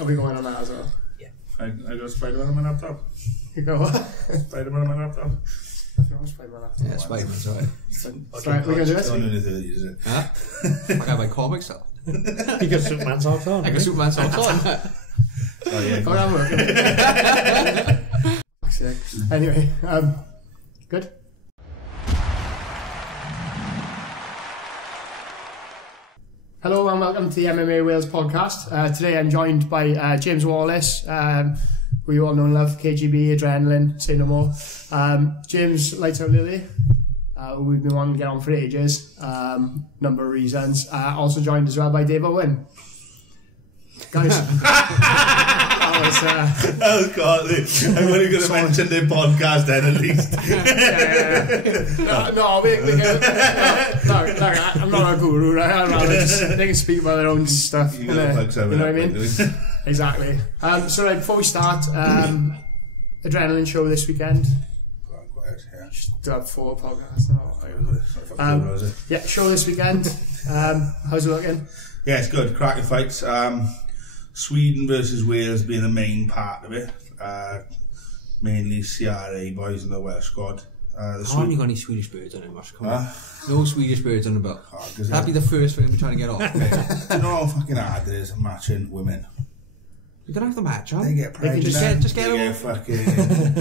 Are we going on that as well? Yeah. I got Spider-Man on my laptop. You go what? Spider-Man on my laptop. Spider-Man laptop. Yeah, Spider-Man's right. Right, we're going to do It's only it? in the 30s, is it? Huh? I got my comics though. You got Superman socks on. I got Superman socks on. Oh, yeah. Oh, I'm working. Anyway, good. Hello and welcome to the MMA Wales podcast. Today I'm joined by James Wallace, who you all know and love, KGB, Adrenaline, say no more. James Lights Out Lilley, who we've been wanting to get on for ages, number of reasons. Also joined as well by Dave Owen. Guys, that was godly. I'm only going to mention their podcast then at least. I'm not a guru, right? I'd rather just, they can speak about their own stuff. You know what I mean? Exactly. So right, before we start, Adrenaline show this weekend. Just do have 4 podcasts. Yeah, show this weekend. How's it looking? Yeah, it's good. Cracking fights. Sweden versus Wales being the main part of it. Mainly CRA boys in the Welsh squad. Haven't you got any Swedish birds on it, Marsh? Come on. Huh? No Swedish birds on the boat. That'd be the first thing we're trying to get off. Do you know how fucking hard it is matching women? You don't have to match, huh? They get pregnant. Just get they them. get fucking...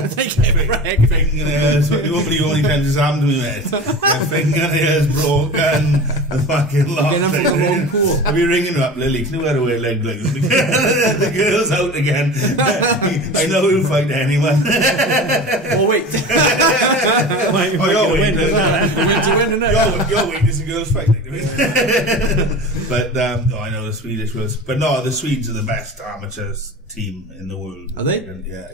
They get pregnant. Fingernails. You won't believe how many times it's happened to me, mate. Their fingernails broken. The fucking lot. Getting them from the wrong pool. I'll be ringing her up, Lily. Can you wear away leg gloves? The girl's out again. I know who'll fight anyone. Oh, wait. You're waiting. The win to win, isn't it? You're waiting. It's a girl's fight. But I know the Swedish was. But no, the Swedes are the best amateurs team in the world. Are they? Yeah.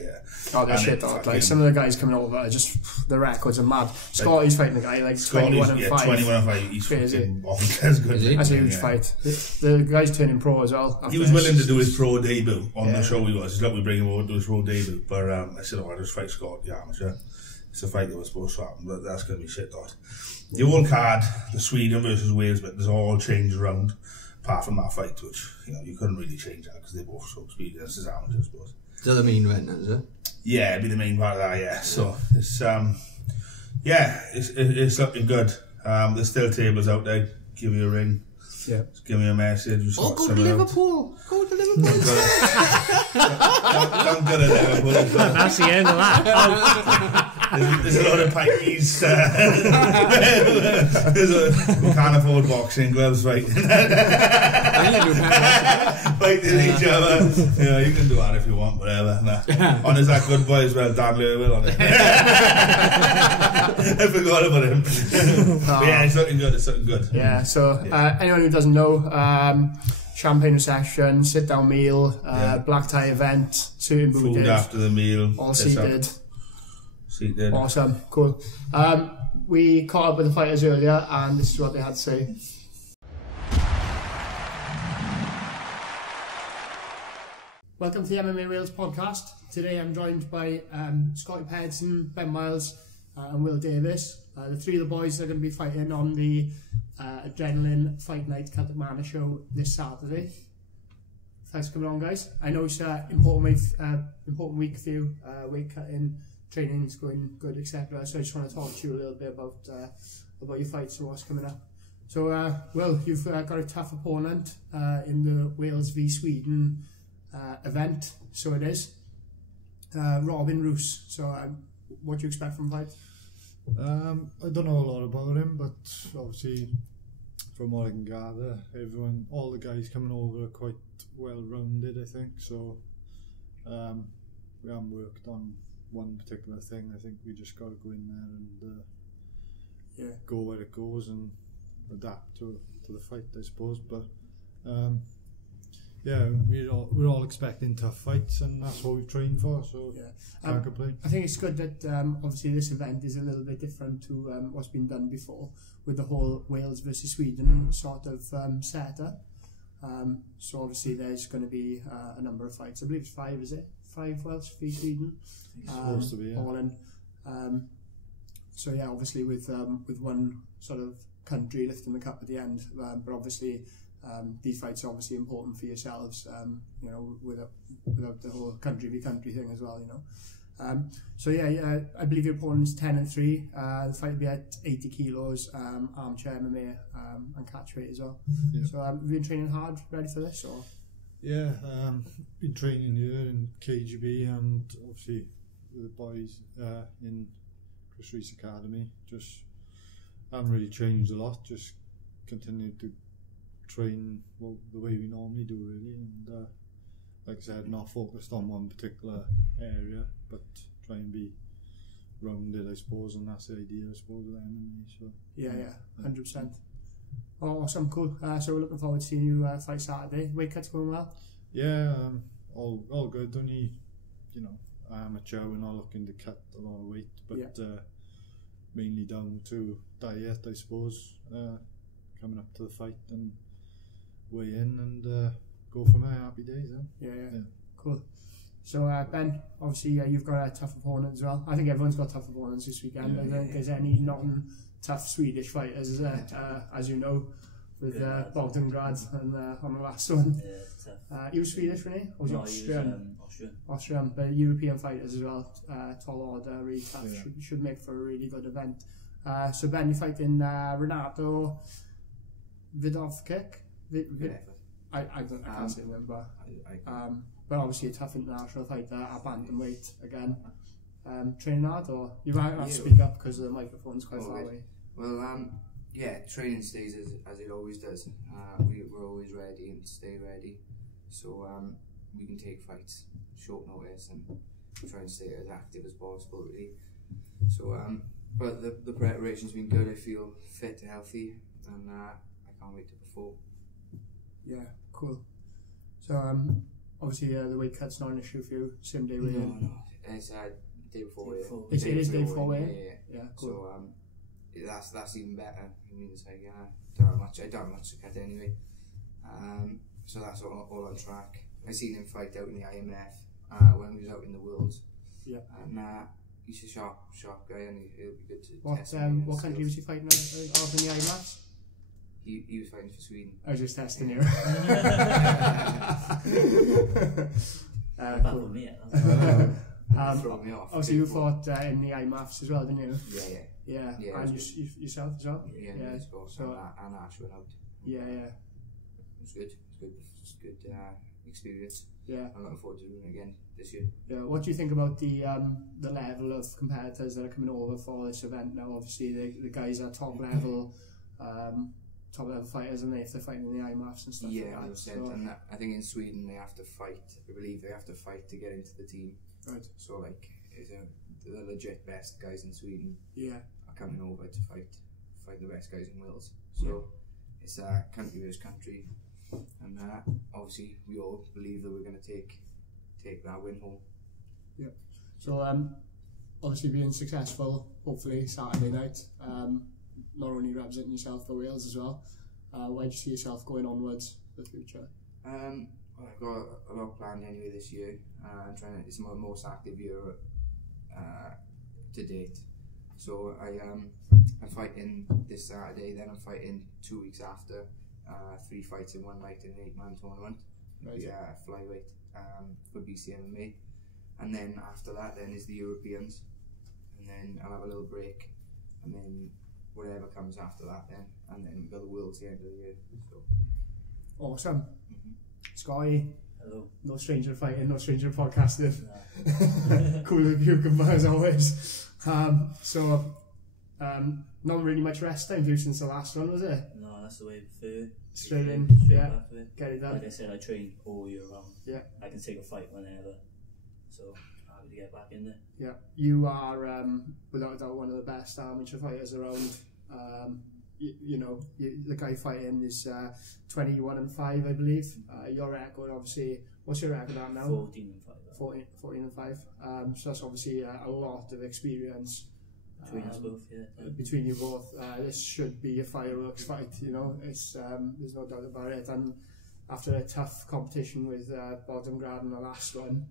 Oh, they're shit hot. Like some of the guys coming over are just, the records are mad. Scotty's fighting a guy like 21 and 5. 21 and 5. He's crazy. Bonkers good. That's a huge fight. The guy's turning pro as well. He was willing to do his pro debut on the show. He was. He's like, we bring him over to do his pro debut. But I said, I'll just fight Scott, the amateur. It's a fight that was supposed to happen, but that's going to be shit hot. The whole card, the Sweden versus Wales, but there's all changed around. Apart from that fight, which you couldn't really change that because they're both so experienced as amateurs, I suppose. Is that the main event, is it? Yeah, it'd be the main part of that. Yeah, so it's it's looking good. There's still tables out there. Give me a ring. Yeah. Just give me a message. Go to Liverpool. Go to Liverpool. I'm good at Liverpool. That's the end of that. There's a lot of Pikes. We can't afford boxing gloves, right? Fighting each other. You can do that if you want, whatever. Nah. On is that good boy as well, Dan Lilley on it. I forgot about him. But yeah, it's looking good. Yeah, so anyone who doesn't know, champagne reception, sit down meal, black tie event, suit and booted. Food after the meal. All seated. Seated. Awesome, cool. We caught up with the fighters earlier and this is what they had to say. Welcome to the MMA Wales podcast. Today I'm joined by Scotty Pedersen, Ben Miles and Will Davis. The 3 of the boys are going to be fighting on the Adrenaline Fight Night Celtic Manor show this Saturday. Thanks for coming on, guys. I know it's an important week for you, weight cutting, training's going good, etc. So I just want to talk to you a little bit about your fights and what's coming up. So, Will, you've got a tough opponent in the Wales v Sweden event, so it is. Robin Roos. So, what do you expect from the fight? I don't know a lot about him, but obviously, from what I can gather, all the guys coming over are quite well rounded, I think. So, we haven't worked on one particular thing. I think we just got to go in there and go where it goes and adapt to the fight, I suppose. But we're all expecting tough fights, and that's what we've trained for. So can't complain. I think it's good that obviously this event is a little bit different to what's been done before with the whole Wales versus Sweden sort of setup. So obviously there's going to be a number of fights. I believe it's 5, is it? 5 Welsh v Sweden. It's supposed to be, yeah. All in. So yeah, obviously with one sort of country lifting the cup at the end, but obviously these fights are obviously important for yourselves, you know, without the whole country v country thing as well, you know. So yeah, I believe your opponent's 10-3. The fight will be at 80 kilos, armchair MMA, and catch weight as well. Yeah. So have you been training hard, ready for this, or? Yeah, been training here in KGB and obviously with the boys in Chris Reese Academy. Just haven't really changed a lot. Just continued to train the way we normally do, really, and like I said, not focused on one particular area, but try and be rounded, I suppose, and that's the idea, I suppose, with MMA. So Yeah, 100%. Oh, awesome, cool. So we're looking forward to seeing you fight Saturday. Weight cut's going well? Yeah, all good. Only, you know, amateur. We're not looking to cut a lot of weight, but mainly down to diet, I suppose. Coming up to the fight and weigh in and go from there. Happy days, then. Yeah. Cool. So Ben, obviously you've got a tough opponent as well. I think everyone's got tough opponents this weekend. I don't think there's any non-tough Swedish fighters, as you know, with Bogdangrad and on the last one. Yeah, tough. He was Swedish, wasn't he? Or was he Austrian? Austrian, but European fighters as well. Tall order, really tough. Should make for a really good event. So Ben, you're fighting Renato Vidovkic. I can't say remember. But obviously a tough international fighter at bantamweight again. Training hard, or you might have to speak up because the microphone's quite far away. Well, training stays as it always does. We're always ready and stay ready, so we can take fights short notice and try and stay as active as possible, really. So, but the preparation's been good. I feel fit, healthy, and I can't wait to perform. Yeah, cool. So obviously the weight cut's not an issue for you. Same day weigh in. No, it's day before. It is day before weigh in. Yeah, cool. So that's even better. It means I don't have much to cut anyway. So that's all on track. I seen him fight out in the IMF when he was out in the Worlds. Yeah. And he's a sharp guy, and he'll be good to test him. What country was he fighting out in the IMF? He was fighting for Sweden. I was just testing you. Cool. Me, Throw me off. Obviously you fought in the IMAFs as well, didn't you? Yeah. And yourself as well? Yeah. So and Ash went out. Yeah. It's good. It's good experience. Yeah. I'm looking forward to doing it again this year. Yeah. What do you think about the level of competitors that are coming over for this event now? Obviously the guys are top level fighters, and if they're fighting in the IMAFs and stuff like that. So, and I think in Sweden they have to fight. I believe they have to fight to get into the team. Right. So like, the legit best guys in Sweden are coming over to fight the best guys in Wales. So it's country versus country, and obviously we all believe that we're going to take that win home. Yeah. So obviously being successful, hopefully Saturday night. Not only representing yourself but Wales as well. Where do you see yourself going onwards for the future? I've got a lot planned anyway this year. It's my most active year to date. So I'm fighting this Saturday, then I'm fighting 2 weeks after, 3 fights in one night in an 8-man tournament. Right. Flyweight for BCMMA, and then after that then is the Europeans, and then I'll have a little break, and then whatever comes after that then, and then we've got the Worlds at the end of the year. So. Awesome. Scotty. Hello. No stranger to fighting, no stranger to podcasting. Cool with you, as always. Not really much rest time for you since the last one, was it? No, that's the way I prefer. Straight in, back to it. Get it done. Like I said, I train all year round. Yeah. I can take a fight whenever, so I'm happy to get back in there. Yeah, you are without a doubt one of the best amateur fighters around. The guy fighting is 21-5, I believe. Your record, obviously, what's your record at now? 14-5. 14-5. So that's obviously a lot of experience. Between us both, yeah. Between you both, this should be a fireworks fight. You know, it's there's no doubt about it. And after a tough competition with Bogdangrad in the last one,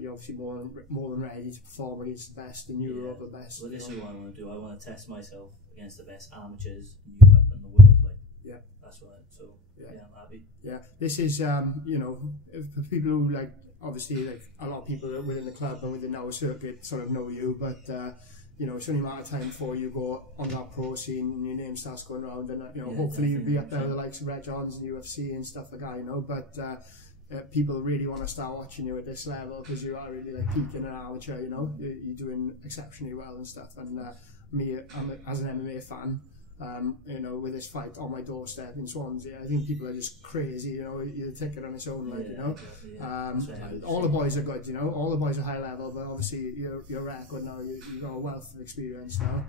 you're obviously more than ready to perform against the best in Europe, the best. Well, this is what I want to do. I want to test myself against the best amateurs in Europe and the world. Like, Yeah. That's right. So Yeah. yeah, I'm happy. Yeah, this is you know, for people who like, obviously, like a lot of people within the club and within our circuit sort of know you, but you know, it's only a matter of time before you go on that pro scene and your name starts going around, and you know, Yeah, hopefully you'll be up there with definitely. the likes of Red Johns and UFC and stuff like that, you know. But people really want to start watching you at this level because you are really like peaking an amateur, you know. You're doing exceptionally well and stuff. And as an MMA fan, you know, with this fight on my doorstep in Swansea, I think people are just crazy, you know. The ticket on its own, like, you know. All the boys are good, you know. All the boys are high level, but obviously your record now, you've got a wealth of experience now.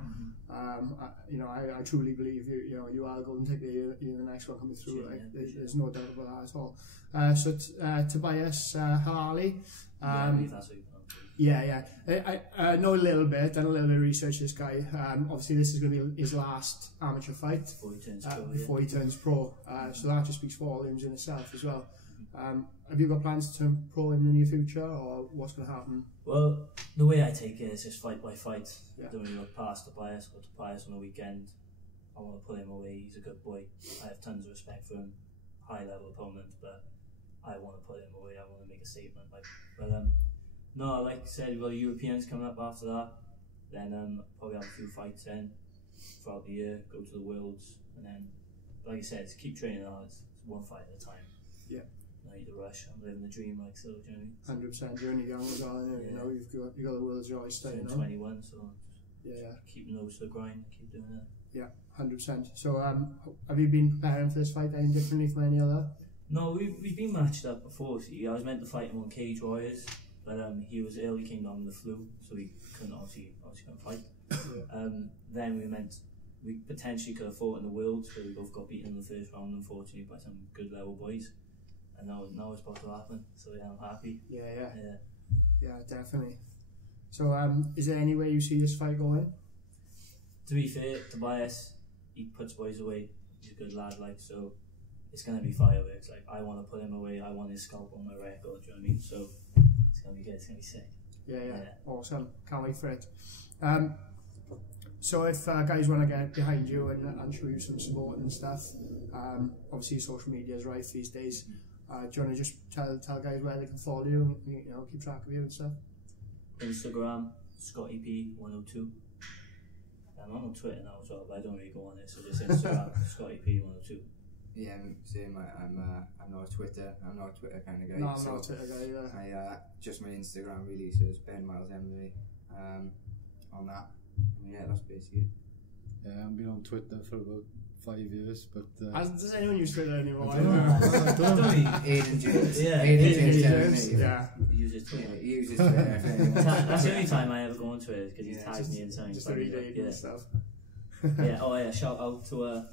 You know, I truly believe you know, you are a golden ticket. You're the next one coming through. Yeah, Like, yeah, there's no doubt about that at all. So Tobias Halali. I believe that's what you put on. Yeah. I know a little bit, done a little bit of research. This guy, obviously, this is going to be his last amateur fight Before he turns pro. before he turns pro. So that just speaks volumes in itself as well. Have you got plans to turn pro in the near future, or what's going to happen? Well, the way I take it is just fight by fight. Yeah. I don't really look past Tobias. Got Tobias on the weekend. I want to put him away. He's a good boy. I have tons of respect for him. High level opponent, but I want to put him away. I want to make a statement. No, like I said, we've got the Europeans coming up after that. Then probably have a few fights then throughout the year. Go to the Worlds, and then, like I said, just keep training hard. It's one fight at a time. Yeah. No need to rush. I'm living the dream, like, so. Do you know what I mean? 100%. You're only young as well. You know, you've got the world's your oyster. You I'm know. 21, so Yeah. keep the nose to the grind. Keep doing it. Yeah. 100%. So have you been preparing for this fight any differently from any other? No, we've been matched up before. See, I was meant to fight him on Cage Warriors, but he was ill. He came down with the flu, so he couldn't obviously couldn't fight. Then we potentially could have fought in the Worlds, but we both got beaten in the first round, unfortunately, by some good level boys. And now it's about to happen. So yeah, I'm happy. Yeah, definitely. So is there any way you see this fight going? To be fair, Tobias, he puts boys away. He's a good lad, like, so it's gonna be fireworks. Like, I want to put him away. I want his scalp on my record. Do you know what I mean? So it's gonna be good. It's gonna be sick. Yeah. Awesome. Can't wait for it. So if guys want to get behind you and show you some support and stuff, obviously social media is rife these days. Do you want to just tell guys where they can follow you and, you know, keep track of you and stuff? Instagram, ScottyP102. I'm on Twitter now as well, but I don't really go on it, so just Instagram, ScottyP102. Yeah, same. I'm not a Twitter. I'm not a Twitter kind of guy. No, I'm so not a Twitter guy either. I just my Instagram really, so it's Ben Miles MMA. On that, yeah, that's basically it. Yeah, I've been on Twitter for about 5 years, but Does anyone use Twitter anymore? I don't know. Aiden James. Yeah, Aiden James. Yeah. He uses Twitter. Yeah, he uses Twitter. If anyone- That's the only time I ever go on Twitter, because he Yeah, tags me in something. Just to read it yeah. and stuff. Yeah, shout out to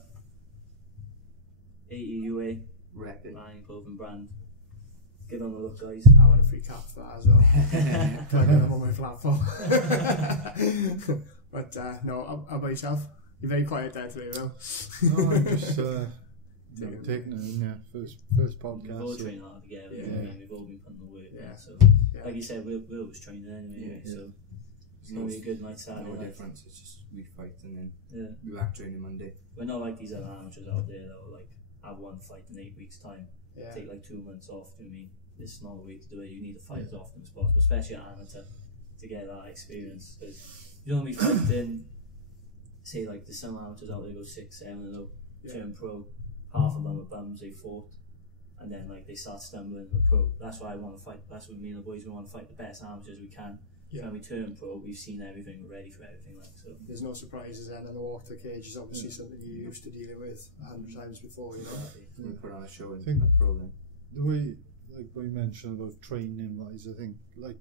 AEUA, Rep it. Lion Clothing Brand. Give them a look, guys. I want a free cap for that as well. Plug them on my platform. But no, how about yourself? You're very quiet there today, though. no, I'm just taking it in. Yeah, first podcast. We've all so- trained hard together. Yeah. You know what I mean? We've all been putting the work in. Yeah. So, Yeah. like you said, we'll was training anyway. Yeah. So it's gonna be a good night Saturday No night. difference. It's just we fight and then Yeah. we back training Monday. We're not like these other amateurs out there that will like have one fight in 8 weeks' time. Yeah. Take like 2 months off. Do you know what I mean? This is not the way to do it. You need to fight as often as possible, especially at amateur, to get that experience. Because you don't want to be fighting. Say like there's some amateurs out there go 6-7-0, turn pro. Half of them are bums. They fought, and then like they start stumbling the pro. That's why I want to fight. That's what me and the boys, we want to fight the best amateurs we can. Yeah. When we turn pro, we've seen everything. We're ready for everything. Like so. There's no surprises then, and the walk to the cage is obviously something you're used to dealing with 100 times before, you know. We put on a show in Think- a pro then. The way, like what you mentioned about training wise, I think like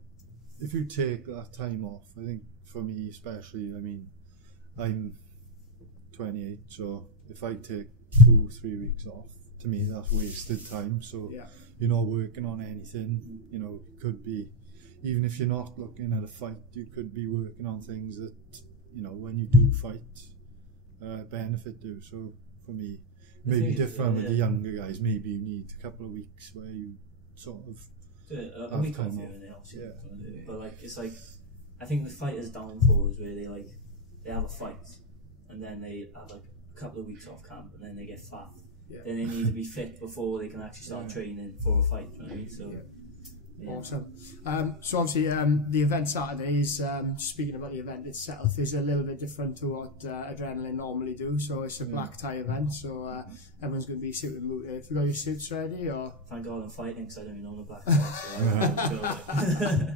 if you take that time off, I think for me especially, I mean, I'm 28, so if I take 2-3 weeks off, to me that's wasted time. So Yeah. you're not working on anything. You know, it could be, even if you're not looking at a fight, you could be working on things that, you know, when you do fight, benefit you. So for me, maybe different with the younger guys. Maybe you need a couple of weeks where you sort of A week off here and there, obviously. But like it's like I think the fighters' downfall is where they have a fight and then they have like a couple of weeks off camp and then they get fat. Yeah. Then they need to be fit before they can actually start training for a fight. You know what I mean? So. Yeah. Awesome. So obviously the event Saturday is, speaking about the event itself, is a little bit different to what Adrenaline normally do. So it's a black tie event, so everyone's going to be suited and booted. Have you got your suits ready? Or? Thank God I'm fighting because I don't even own a black tie, so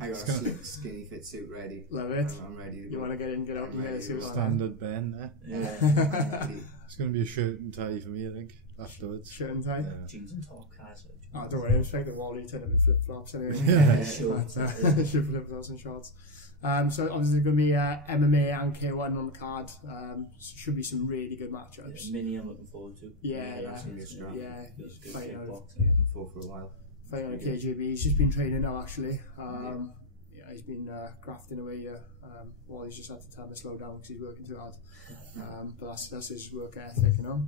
I got a slick, skinny fit suit ready. Love it. I'm ready to go. You want to get in, get out and get a suit on? Standard Ben there. yeah. It's going to be a shirt and tie for me, I think, afterwards. Shirt and tie? Yeah. Jeans and top, casual. Oh, don't worry, I'm expecting Wally to turn up in flip-flops anyway. Yeah, sure. Flip-flops and shorts. So obviously there's going to be MMA and K1 on the card. Should be some really good matchups. Yeah, Mini I'm looking forward to. Yeah, it's gonna be a scrap. Feels good Fighting out of Yeah, I've fought for a while. fighting out of KGB. He's just been training now actually. Yeah, he's been grafting away here. Wally's just had to tell him to slow down because he's working too hard. But that's his work ethic, you know.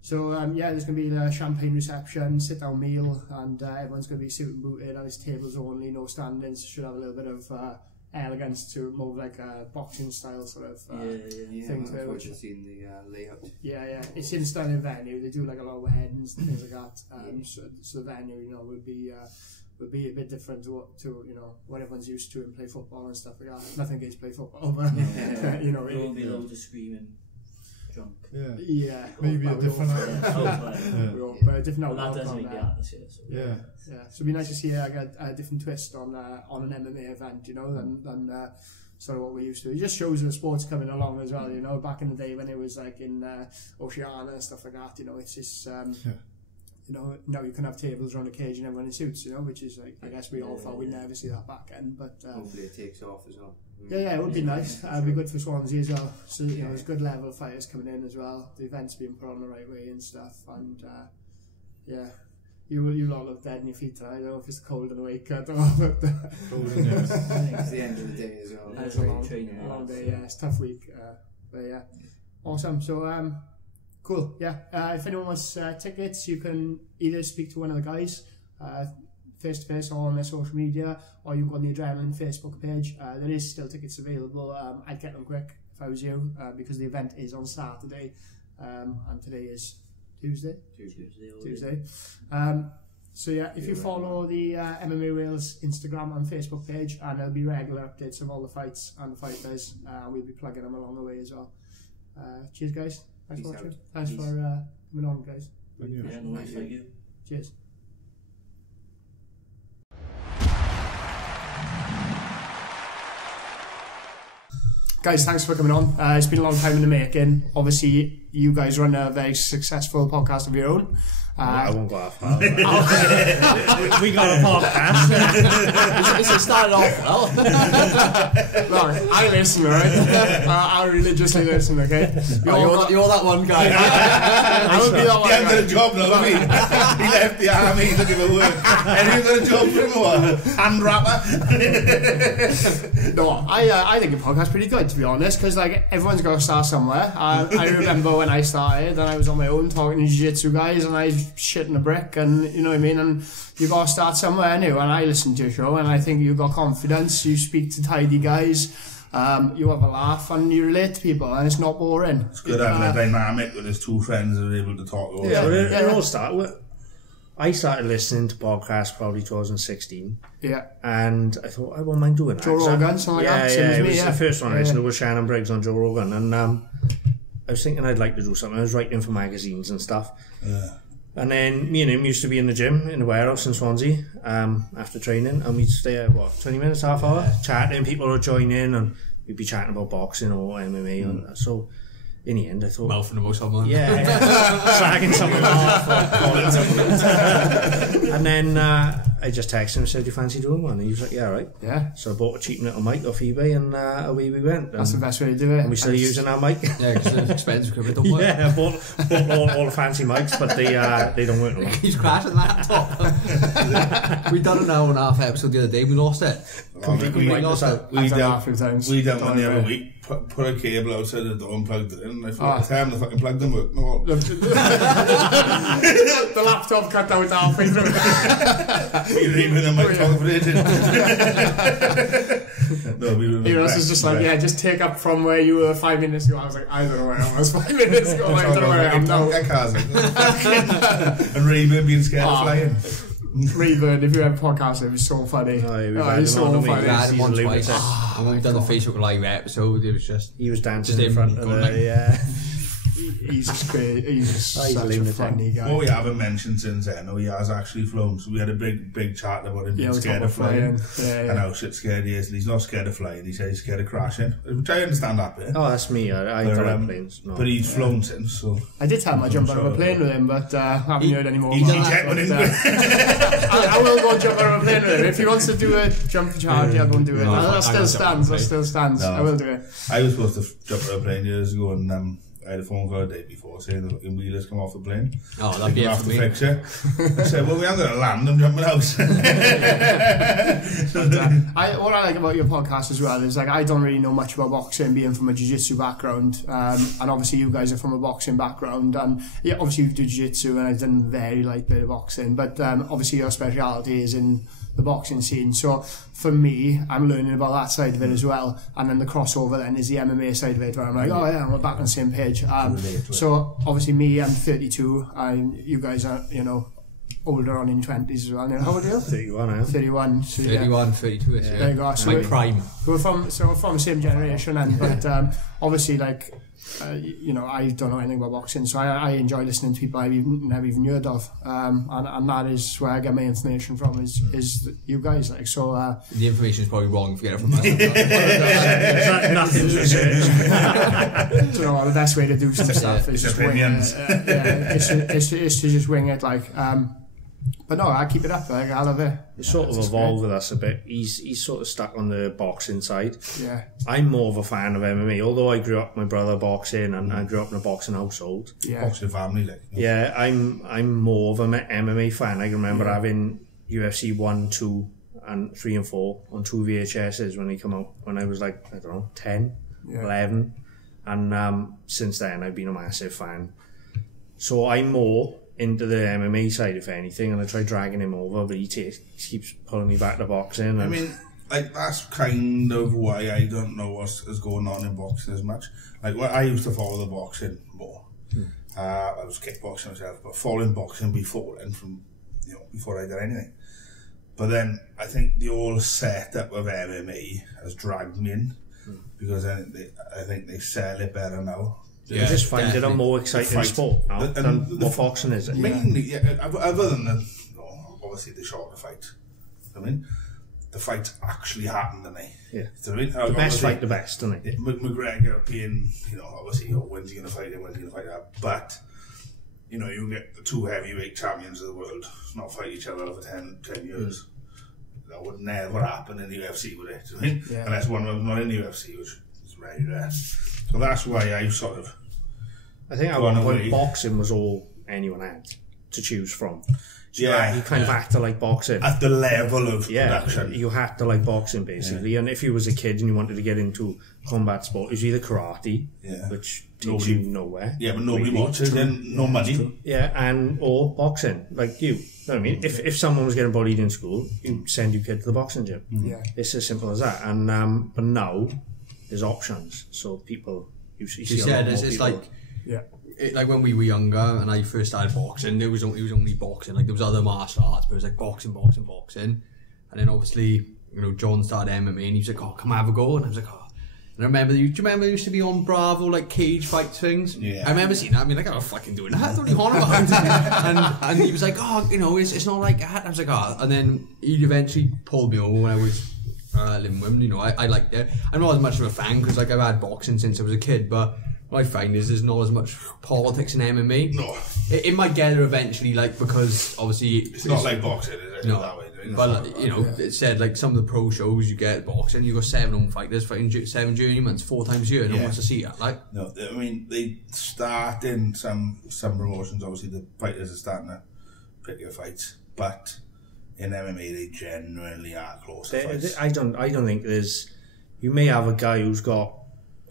So yeah, there's going to be the champagne reception, sit down meal, and everyone's going to be suit and booted, and it's tables only, no standings. Should have a little bit of elegance to more like a boxing style sort of thing to it. I've just seen the layout. Yeah, it's in a stunning venue. They do like a lot of weddings and things like that. So the venue, you know, would be a bit different to what everyone's used to and play football and stuff like that. Nothing against play football, but you know, there will be loads of screaming. Drunk. Yeah. Maybe a different a different well, that outlook does on make the atmosphere. So Yeah. So it'd be nice to see like a different twist on an MMA event, you know, than sort of what we used to. It just shows the sport's coming along as well, you know. Back in the day when it was like in Oceania and stuff like that, you know, it's just you know, now you can have tables around a cage and everyone in suits, you know, which is like, I guess we all thought we'd never see that back then, but hopefully it takes off as well. Yeah, it would be nice. It'd be good for Swansea as well. So you know, there's good level fighters coming in as well. The event's being put on the right way and stuff. And yeah, you lot look dead in your feet tonight. I don't know if it's cold in the wake. I don't know. But It's the end of the day as well. it's a long day. Yeah, it's a tough week. But yeah, awesome. So cool. Yeah. If anyone wants tickets, you can either speak to one of the guys face to face or on their social media, or you can go on the Adrenaline Facebook page. There is still tickets available. I'd get them quick if I was you, because the event is on Saturday, and today is Tuesday. So yeah, if you follow the MMA Wales Instagram and Facebook page, and there'll be regular updates of all the fights and the fighters. We'll be plugging them along the way as well. Cheers, guys. Thanks for watching. Thanks for coming on, guys. Thank you. Yeah, no, thank you. Cheers. Guys, thanks for coming on. It's been a long time in the making. Obviously, you guys run a very successful podcast of your own. I won't go off. We got a podcast. It started off well. Look, I listen, right? I religiously listen, okay? You're that one guy. I would be that one He hasn't guy. got a job now, he? He left the army, he's looking for work. And you got a job for him or what? Hand rapper? No, I think a podcast's pretty good, to be honest, because like everyone's got to start somewhere. I remember when I started, and I was on my own talking to jiu-jitsu guys, and I was shitting a brick, and you know what I mean. And you got to start somewhere new. And I listened to your show, and I think you've got confidence. You speak to tidy guys. You have a laugh, and you relate to people, and it's not boring. It's good having a dynamic with his two friends that are able to talk about Yeah, it. it all started with. I started listening to podcasts probably 2016. Yeah. And I thought, I wouldn't mind doing that. Joe Rogan, something like that. Same as it me, was yeah. the first one I listened to was Shannon Briggs on Joe Rogan. And I was thinking I'd like to do something. I was writing for magazines and stuff. Yeah. And then me and him used to be in the gym in the warehouse in Swansea after training, and we'd stay at 20 minutes, half hour, chatting. People would join in, and we'd be chatting about boxing or MMA. And so in the end, I thought, Mouthing about someone. yeah, slagging someone off or calling someone. And then I just texted him and said, "Do you fancy doing one?" And he was like, "Yeah, right." Yeah. So I bought a cheap little mic off eBay, and away we went. That's the best way to do it. And we're still using our mic. Yeah, because it's expensive equipment, don't work. Yeah, I bought all the fancy mics, but they don't work no more. He's crashing laptop. We done an hour and a half episode the other day. We lost it. We lost it. done a few times. one the other week. put a cable outside the door and plugged it in, and I forgot to tell him the fucking plug didn't work. No. The laptop cut out halfway through. You're even in my talk for it. No, we were. Eros is just like, yeah, just take up from where you were 5 minutes ago. I was like, I don't know where I was 5 minutes ago. I don't know where I am now. And Ray-Ban being scared of flying. Ray-Ban, if you have a podcast, it was so funny. He's so funny. I had him on twice. And when we done the Facebook Live episode, it was just... He was dancing in front of the... He's just great. He's just such a funny guy. What we haven't mentioned since then, he has actually flown. So we had a big chat about him being scared of flying. And how shit scared he is. And he's not scared of flying. He says he's scared of crashing. Which I understand that bit. Oh, that's me. I don't like planes. No. But he's flown since, so... I did tell him I jumped out of a plane with him, but I haven't heard any more about that. I will go jump out of a plane with him. If he wants to do a jump charge, I'll go and do it. That still stands. I will do it. I was supposed to jump out of a plane years ago, and I had a phone call a day before saying the fucking wheelers come off the plane. Oh, that'd be it for me. Fix it. I said, well, we aren't going to land, I'm jumping out. What I like about your podcast as well is, like, I don't really know much about boxing, being from a jiu-jitsu background, and obviously you guys are from a boxing background, and yeah, obviously you do jiu-jitsu, and I've done very light bit of boxing, but obviously your speciality is in the boxing scene. So for me, I'm learning about that side of it as well, and then the crossover then is the MMA side of it, where I'm like, oh yeah, we're back on the same page. So obviously me, I'm 32, and you guys are, you know, older on in 20s as well. Now, how old are you? 31, I am. 31. So 31, 32 is there you go. So my prime. We're from the same generation, and but obviously, like, you know, I don't know anything about boxing, so I enjoy listening to people I've never even heard of, and that is where I get my information from, is you guys, like, so the information is probably wrong if you get it from us. Nothing's researched. You know, the best way to do some stuff is just wing it. It's to just wing it, like. But no, I keep it up. Like, I love it. It's sort of evolved with us a bit. He's sort of stuck on the boxing side. Yeah. I'm more of a fan of MMA, although I grew up my brother boxing, and I grew up in a boxing household. Yeah. Boxing family, like. Yeah, I'm more of an MMA fan. I can remember having UFC 1, 2, and 3 and 4 on 2 VHSs when they come out when I was like, I don't know, 10, 11, and since then I've been a massive fan. So I'm more into the MMA side, if anything, and I try dragging him over, but he keeps pulling me back to boxing. And I mean, like, that's kind of why I don't know what's going on in boxing as much. Like, I used to follow the boxing more. I was kickboxing myself, but following boxing before I did anything. But then I think the whole setup of MMA has dragged me in, because I think they sell it better now. I just find it a more exciting sport now than what boxing is. Mainly, other than obviously the shorter fight. I mean, the fights actually happen, don't they? Yeah. So, I mean, the best fight, the best, don't they? McGregor being, obviously, when's he going to fight him, when's he going to fight that? But, you get the 2 heavyweight champions of the world not fight each other over 10 years. That would never happen in the UFC, would it? I mean, unless one of them not in the UFC, which is very rare. So that's why I sort of... I think at one point boxing was all anyone had to choose from. So you kind of had to like boxing. At the level of production. You had to like boxing, basically. And if you was a kid and you wanted to get into combat sport, it was either karate, which takes you nowhere. Yeah, but nobody watches, then no money. Yeah, or boxing, like you. You know what I mean? If someone was getting bullied in school, you'd send your kid to the boxing gym. Yeah. It's as simple as that. And but now there's options, so people you see a lot more it's people. Like like when we were younger and I first started boxing, it was only boxing. Like, there was other martial arts, but it was like boxing, and then obviously, John started MMA, and he was like, oh, come have a go, and I was like, oh. And I remember, do you remember there used to be on Bravo, like, cage fight things? Yeah. I remember seeing that. I mean, like, I'm not fucking doing that. What are you on about? and he was like, oh, it's not like that. I was like, oh. And then he eventually pulled me over when I was living with him. I liked it. I'm not as much of a fan, because, like, I've had boxing since I was a kid, but what I find is there's not as much politics in MMA. No. It might get there eventually, like, because obviously... It's not like boxing, is it? No. That way. But, it said, like, some of the pro shows you get boxing, you've got 7 home fighters fighting 7 journeymen 4 times a year, no one wants to see that, like. No, I mean, they start in some promotions, obviously the fighters are starting to pick your fights, but in MMA they genuinely are closer fights. I don't think there's... You may have a guy who's got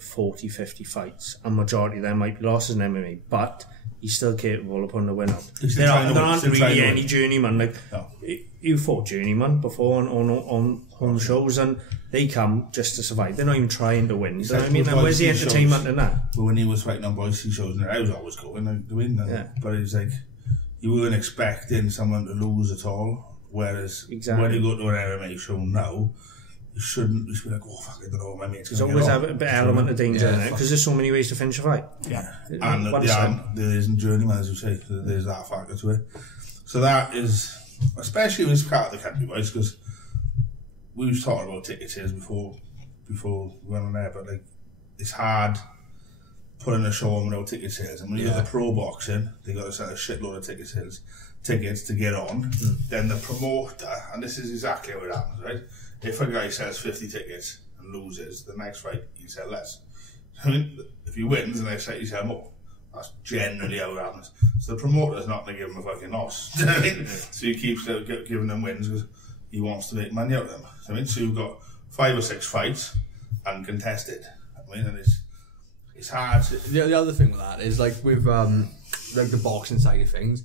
40, 50 fights, and majority of them might be losses in MMA, but he's still capable of putting the win out. There aren't really any journeyman. Like, you fought journeyman before on shows, and they come just to survive. They're not even trying to win. You know what I mean? And where's the entertainment in that? But when he was fighting on Boise shows, I was always going to win. But it's like, you weren't expecting someone to lose at all. Whereas when you go to an MMA show now, you shouldn't be like, oh fuck, I don't know what my mate's going to There's always a bit element of danger in it, because there's so many ways to finish a fight. Yeah. And there isn't journeyman, as you say, there's that factor to it. So that is, especially with this part of the country, boys, because we was talking about ticket sales before we went on there, but like, it's hard putting a show on without ticket sales. And when you got the pro boxing, they got to sell a shitload of tickets to get on. Then the promoter, and this is exactly how it happens, right? If a guy sells 50 tickets and loses, the next fight he'll sell less. I mean, if he wins, the next fight he'll sell more. That's generally how it happens. So the promoter's not going to give him a fucking loss. So he keeps giving them wins because he wants to make money out of them. So, I mean, so you've got 5 or 6 fights uncontested. I mean, and it's hard. The other thing with that is, like, with like the boxing side of things,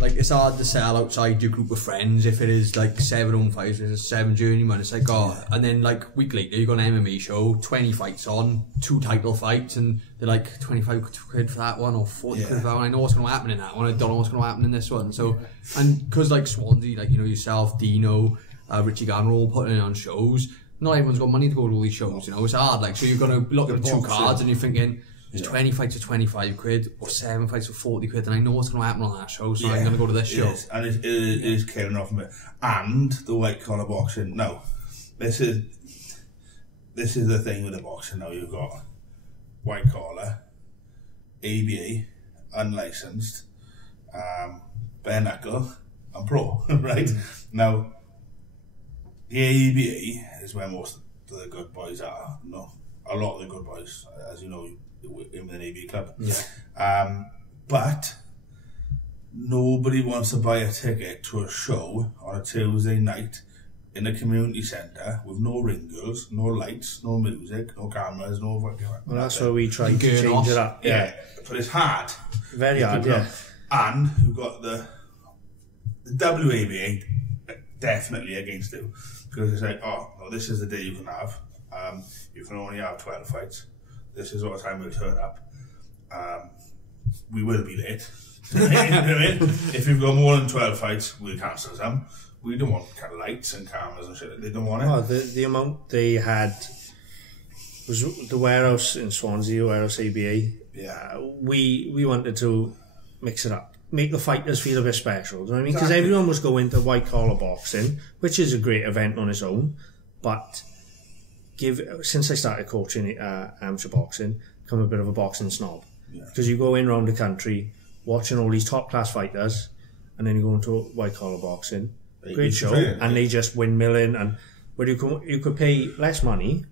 like, it's hard to sell outside your group of friends if it is like 7 home fights, there's 7 journeyman. It's like, and then like week later you got an MMA show, 20 fights on, 2 title fights, and they're like 25 quid for that one or 40 quid for that one. I know what's going to happen in that one, I don't know what's going to happen in this one. So, and because like Swansea, like, you know, yourself, Dino, Richie Gann, all putting on shows, not everyone's got money to go to all these shows, you know, it's hard. Like, so you're going to look at 2 cards and you're thinking, there's 20 fights for 25 quid or 7 fights for 40 quid, and I know what's going to happen on that show, so I'm going to go to this show. Is. And it is killing off a bit. And the white collar boxing. Now, this is the thing with the boxing now. You've got white collar, ABA, unlicensed, bare-knuckle, and pro, right? Now, the ABA is where most of the good boys are. No, a lot of the good boys, as you know, in the Navy club. But nobody wants to buy a ticket to a show on a Tuesday night in a community centre with no ring girls, no lights, no music, no cameras, no fucking... Well, that's why we try to change it up. Yeah, but it's hard. Very hard, yeah. And you've got the WABA definitely against it, because it's like, oh, no, this is the day you can have. You can only have 12 fights. This is what time we'll turn up. We will be late. You know what I mean? If you've got more than 12 fights, we'll cancel some. We don't want kind of lights and cameras and shit. They don't want it. Oh, the amount they had was the warehouse in Swansea, warehouse ABA. Yeah. We wanted to mix it up, make the fighters feel a bit special. Do you know what I mean? Because everyone was going to white collar boxing, which is a great event on its own, but since I started coaching amateur boxing, become a bit of a boxing snob. Because you go in around the country watching all these top class fighters, and then you go into white collar boxing, great show, and they just windmilling, and where you could pay less money,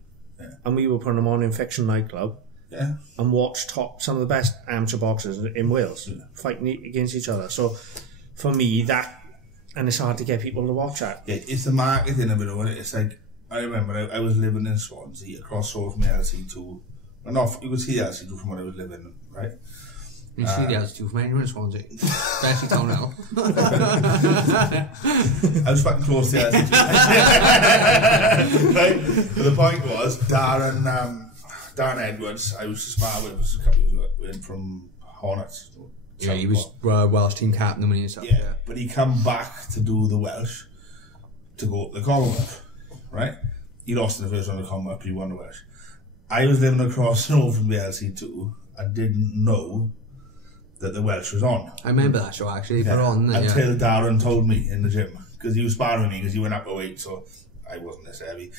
and we were putting them on in Fiction nightclub, and watch some of the best amateur boxers in Wales fighting against each other. So for me, and it's hard to get people to watch that. Yeah, it's the marketing of it all. It's like, I remember I was living in Swansea, across the road from the LC2. And you could see the LC2 from where I was living, right? You see the LC2 from anywhere in Swansea. Especially town now. I was fucking close to the LC2. Right? But the point was, Darren Edwards, I used to spar with a couple of years ago, from Hornets. Yeah, he was Welsh team captain when he was up. Yeah, but he come back to do the Welsh to go to the Commonwealth. Right? He lost in the first round of the Commonwealth, he won the Welsh. I was living across the road from the LC2 and didn't know that the Welsh was on. I remember that show actually, until Darren told me in the gym, because he was sparring me, because he went up a weight, so I wasn't this heavy.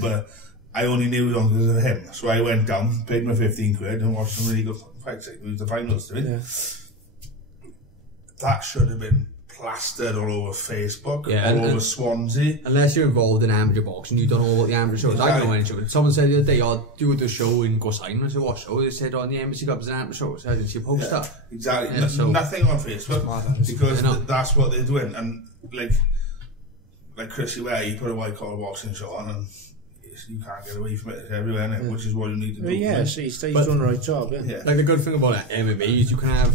But I only knew it on because of him. So I went down, paid my 15 quid and watched some really good fights. It was the finals to it. Yeah. That should have been plastered all over Facebook, all over Swansea. Unless you're involved in amateur boxing, you don't know what the amateur show is. I don't know any show. Someone said the other day, do the show in Gosign. I said, what show? They said, the Embassy Club is an amateur show. So I didn't see a poster. Exactly. Nothing on Facebook, because that's what they're doing. And like Chrissy Ware, he put a white collar boxing show on, and you can't get away from it. It's everywhere, innit? Which is what you need to do. Yes, he's doing the right job. Yeah. Like the good thing about MMA is you can have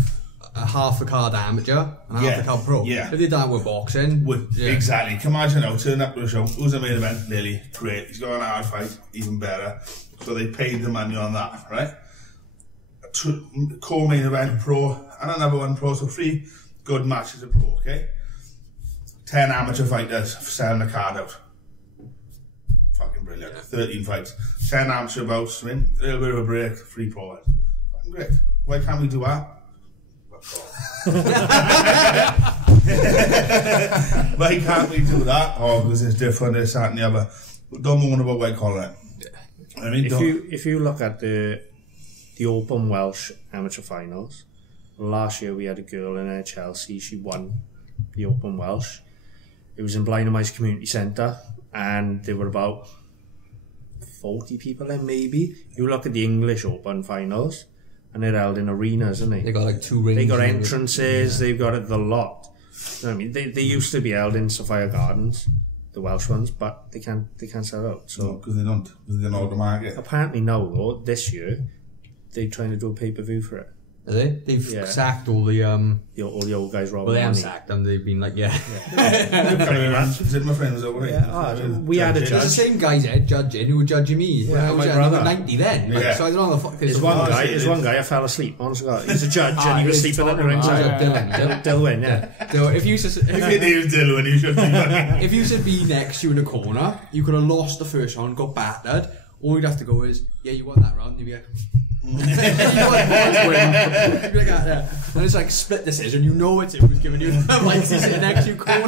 a half a card amateur and half a card pro. Yeah. If they done with boxing, exactly. Come imagine now, turn up to the show. Who's the main event? Lilley. Great. He's got an hard fight, even better. So they paid the money on that, right? Co-main event pro and another one pro. So 3 good matches of pro. Okay. 10 amateur fighters selling the card out. Fucking brilliant. 13 fights. 10 amateur bouts. A little bit of a break. 3 pro. Fucking great. Why can't we do that? Why can't we do that? Oh, because it's different, this, that and the other. Don't moan about white collar. I mean, if you look at the Open Welsh amateur finals, last year we had a girl in Chelsea, she won the Open Welsh. It was in Blythe Community Centre and there were about 40 people there maybe. You look at the English Open finals and they're held in arenas, isn't they? They got like 2 rings. They got entrances, they've got it the lot. You know what I mean? They used to be held in Sophia Gardens, the Welsh ones, but they can't sell out. So because they don't, because they're not the market. Apparently now though, this year, they're trying to do a pay-per-view for it. Are they? They've sacked all the all the old guys. Well, they haven't sacked them. They've been like, my friend was over here. We had a judge. It's the same guys judging who were judging me. Yeah, I my was brother. 90 then. Like, so I don't know the fuck. There's one guy I fell asleep. Honestly, he's a judge and he was sleeping at the ringside. Dillwyn, yeah. So if you said Dillwyn, you should be. If you said be next to you in a corner, you could have lost the first round, got battered. All you'd have to go is, yeah, you won that round. You'd be like. And it's like split decision. You know it's who's giving you the right to sit next to you corner.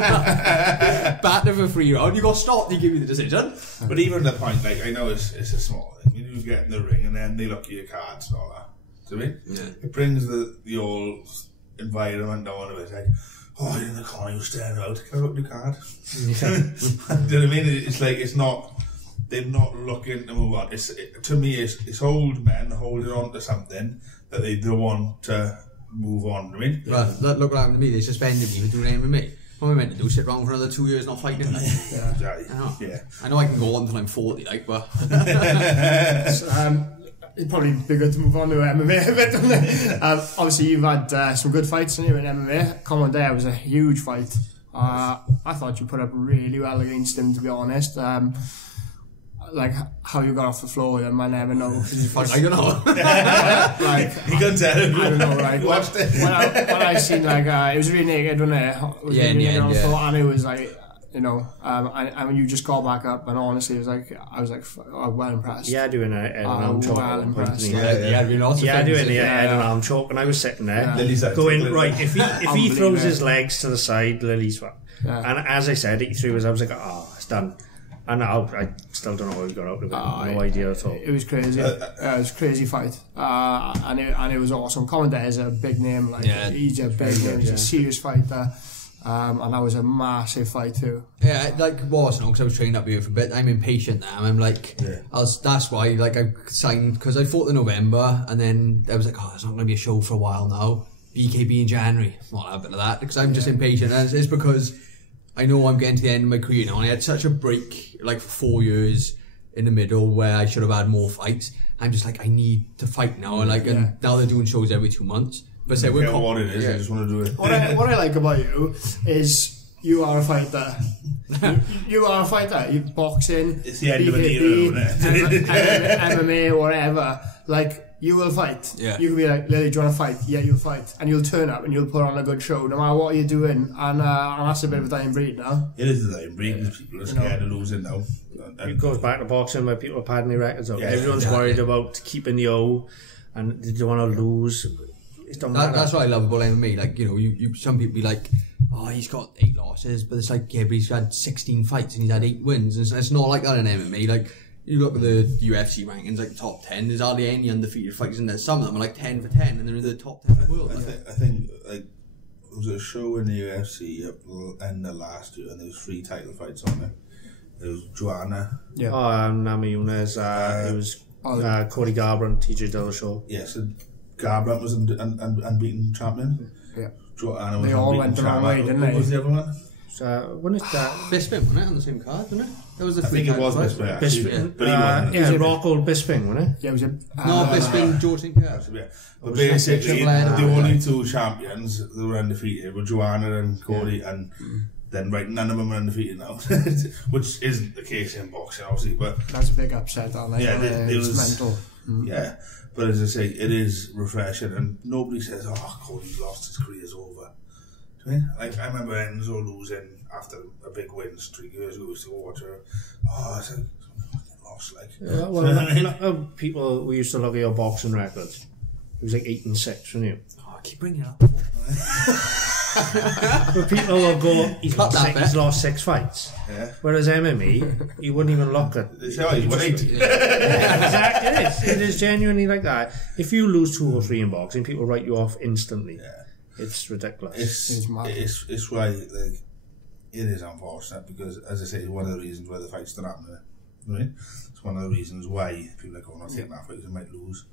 Batter for 3 round. You got stopped. They give you the decision. But even the point, like I know it's a small thing. You get in the ring and then they look at your cards and all that. Do you know what I mean? It brings the old environment down a bit. Like, oh, you're in the corner. You're staring out. Can I look at your card? Do you know what I mean? It's like it's not. They're not looking to move on. To me, it's old men holding on to something that they don't want to move on. I mean, look what happened to me. They suspended me for doing MMA. What am I meant to do? Sit around for another 2 years not fighting? Like? Exactly. I know I can go on until I'm 40, like, but it'd probably be good to move on to MMA a bit, don't it? Obviously, you've had some good fights in MMA. Commandeur was a huge fight. I thought you put up really well against him, to be honest. Like how you got off the floor with him, I never know. I don't know. Like you can tell him. I don't know. Like watched it. When I seen like it was really naked, wasn't it? And it was like and you just got back up, and honestly, I was like well impressed. Yeah, doing a head and arm choke. Well impressed. Doing the head and arm choke, and I was sitting there going right. If he throws his legs to the side, Lilley's fine. And as I said, he threw his. I was like, it's done. And I still don't know how he got out of it. No idea at all. It was crazy. It was a crazy fight. And it was awesome. Commandeur is a big name. Like he's a big name. He's a serious fighter. And that was a massive fight too. Yeah, like because I was training up here for a bit. I'm impatient now. I'm like, that's why like I signed because I fought in November, and then I was like, there's not going to be a show for a while now. BKB in January. Not a bit of that because I'm just impatient. And it's because I know I'm getting to the end of my career now, and I had such a break, like for 4 years in the middle, where I should have had more fights. I'm just like, I need to fight now, and and now they're doing shows every 2 months. But say we're what it is. I just want to do it. What I like about you is you are a fighter. you are a fighter. You boxing, it's the end of an era, isn't it? MMA, whatever. Like. You will fight. Yeah. You can be like, Lilley, do you want to fight? Yeah, you'll fight. And you'll turn up and you'll put on a good show no matter what you're doing. And that's a bit of a dying breed now. It is a dying breed. People are scared of losing now. It goes back to boxing where people are padding their records up. Everyone's worried about keeping the O and they don't want to lose. That's what I love about MMA. Like, you some people be like, he's got 8 losses, but it's like, but he's had 16 fights and he's had 8 wins. It's not like that in MMA. Like, you look at the UFC rankings, like the top 10, there's hardly any undefeated fighters in there. Some of them are like 10 for 10 and they're in the top 10 in the world. I think like, there was a show in the UFC at the end of last year and there was 3 title fights on it. There was Joanna. Yeah. Namajunas. It was Cody Garbrandt, TJ Dillashaw. Yeah, so Garbrandt was unbeaten champion. Yeah. Joanna was they all went the wrong way, didn't they? What was the other one? When is that? Bisping, wasn't it, on the same card, wasn't it? That was the I think it was Bisping, actually. Bisping, But he wasn't. yeah, Rockall Bisping, wasn't it? Yeah, it was a... No, Bisping, George St. Pierre. Yeah. But basically, triple the only two champions that were undefeated were Joanna and Cody, and then none of them are undefeated now, which isn't the case in boxing, obviously. But that's a big upset, aren't they? yeah, it was mental. Yeah, but as I say, it is refreshing, and nobody says, "Oh, Cody's lost, his career's over." Do you know what I mean? I remember Enzo losing after a big win 3 years ago. We used to watch her. Oh, I said, lost, like. Yeah, well, people, we used to look at your boxing records. It was like 8-6, wasn't it? Oh, I keep bringing it up. But people will go, he's lost 6 fights. Yeah. Whereas MMA, you wouldn't even look at. They say, oh, he's won 8. Yeah, exactly. It is genuinely like that. If you lose 2 or 3 in boxing, people write you off instantly. Yeah. It's ridiculous. It's why, like, it is unfortunate, because, as I say, it's one of the reasons why the fight's not happening. Right? It's one of the reasons why people are going, "I'll take that fight because I might lose."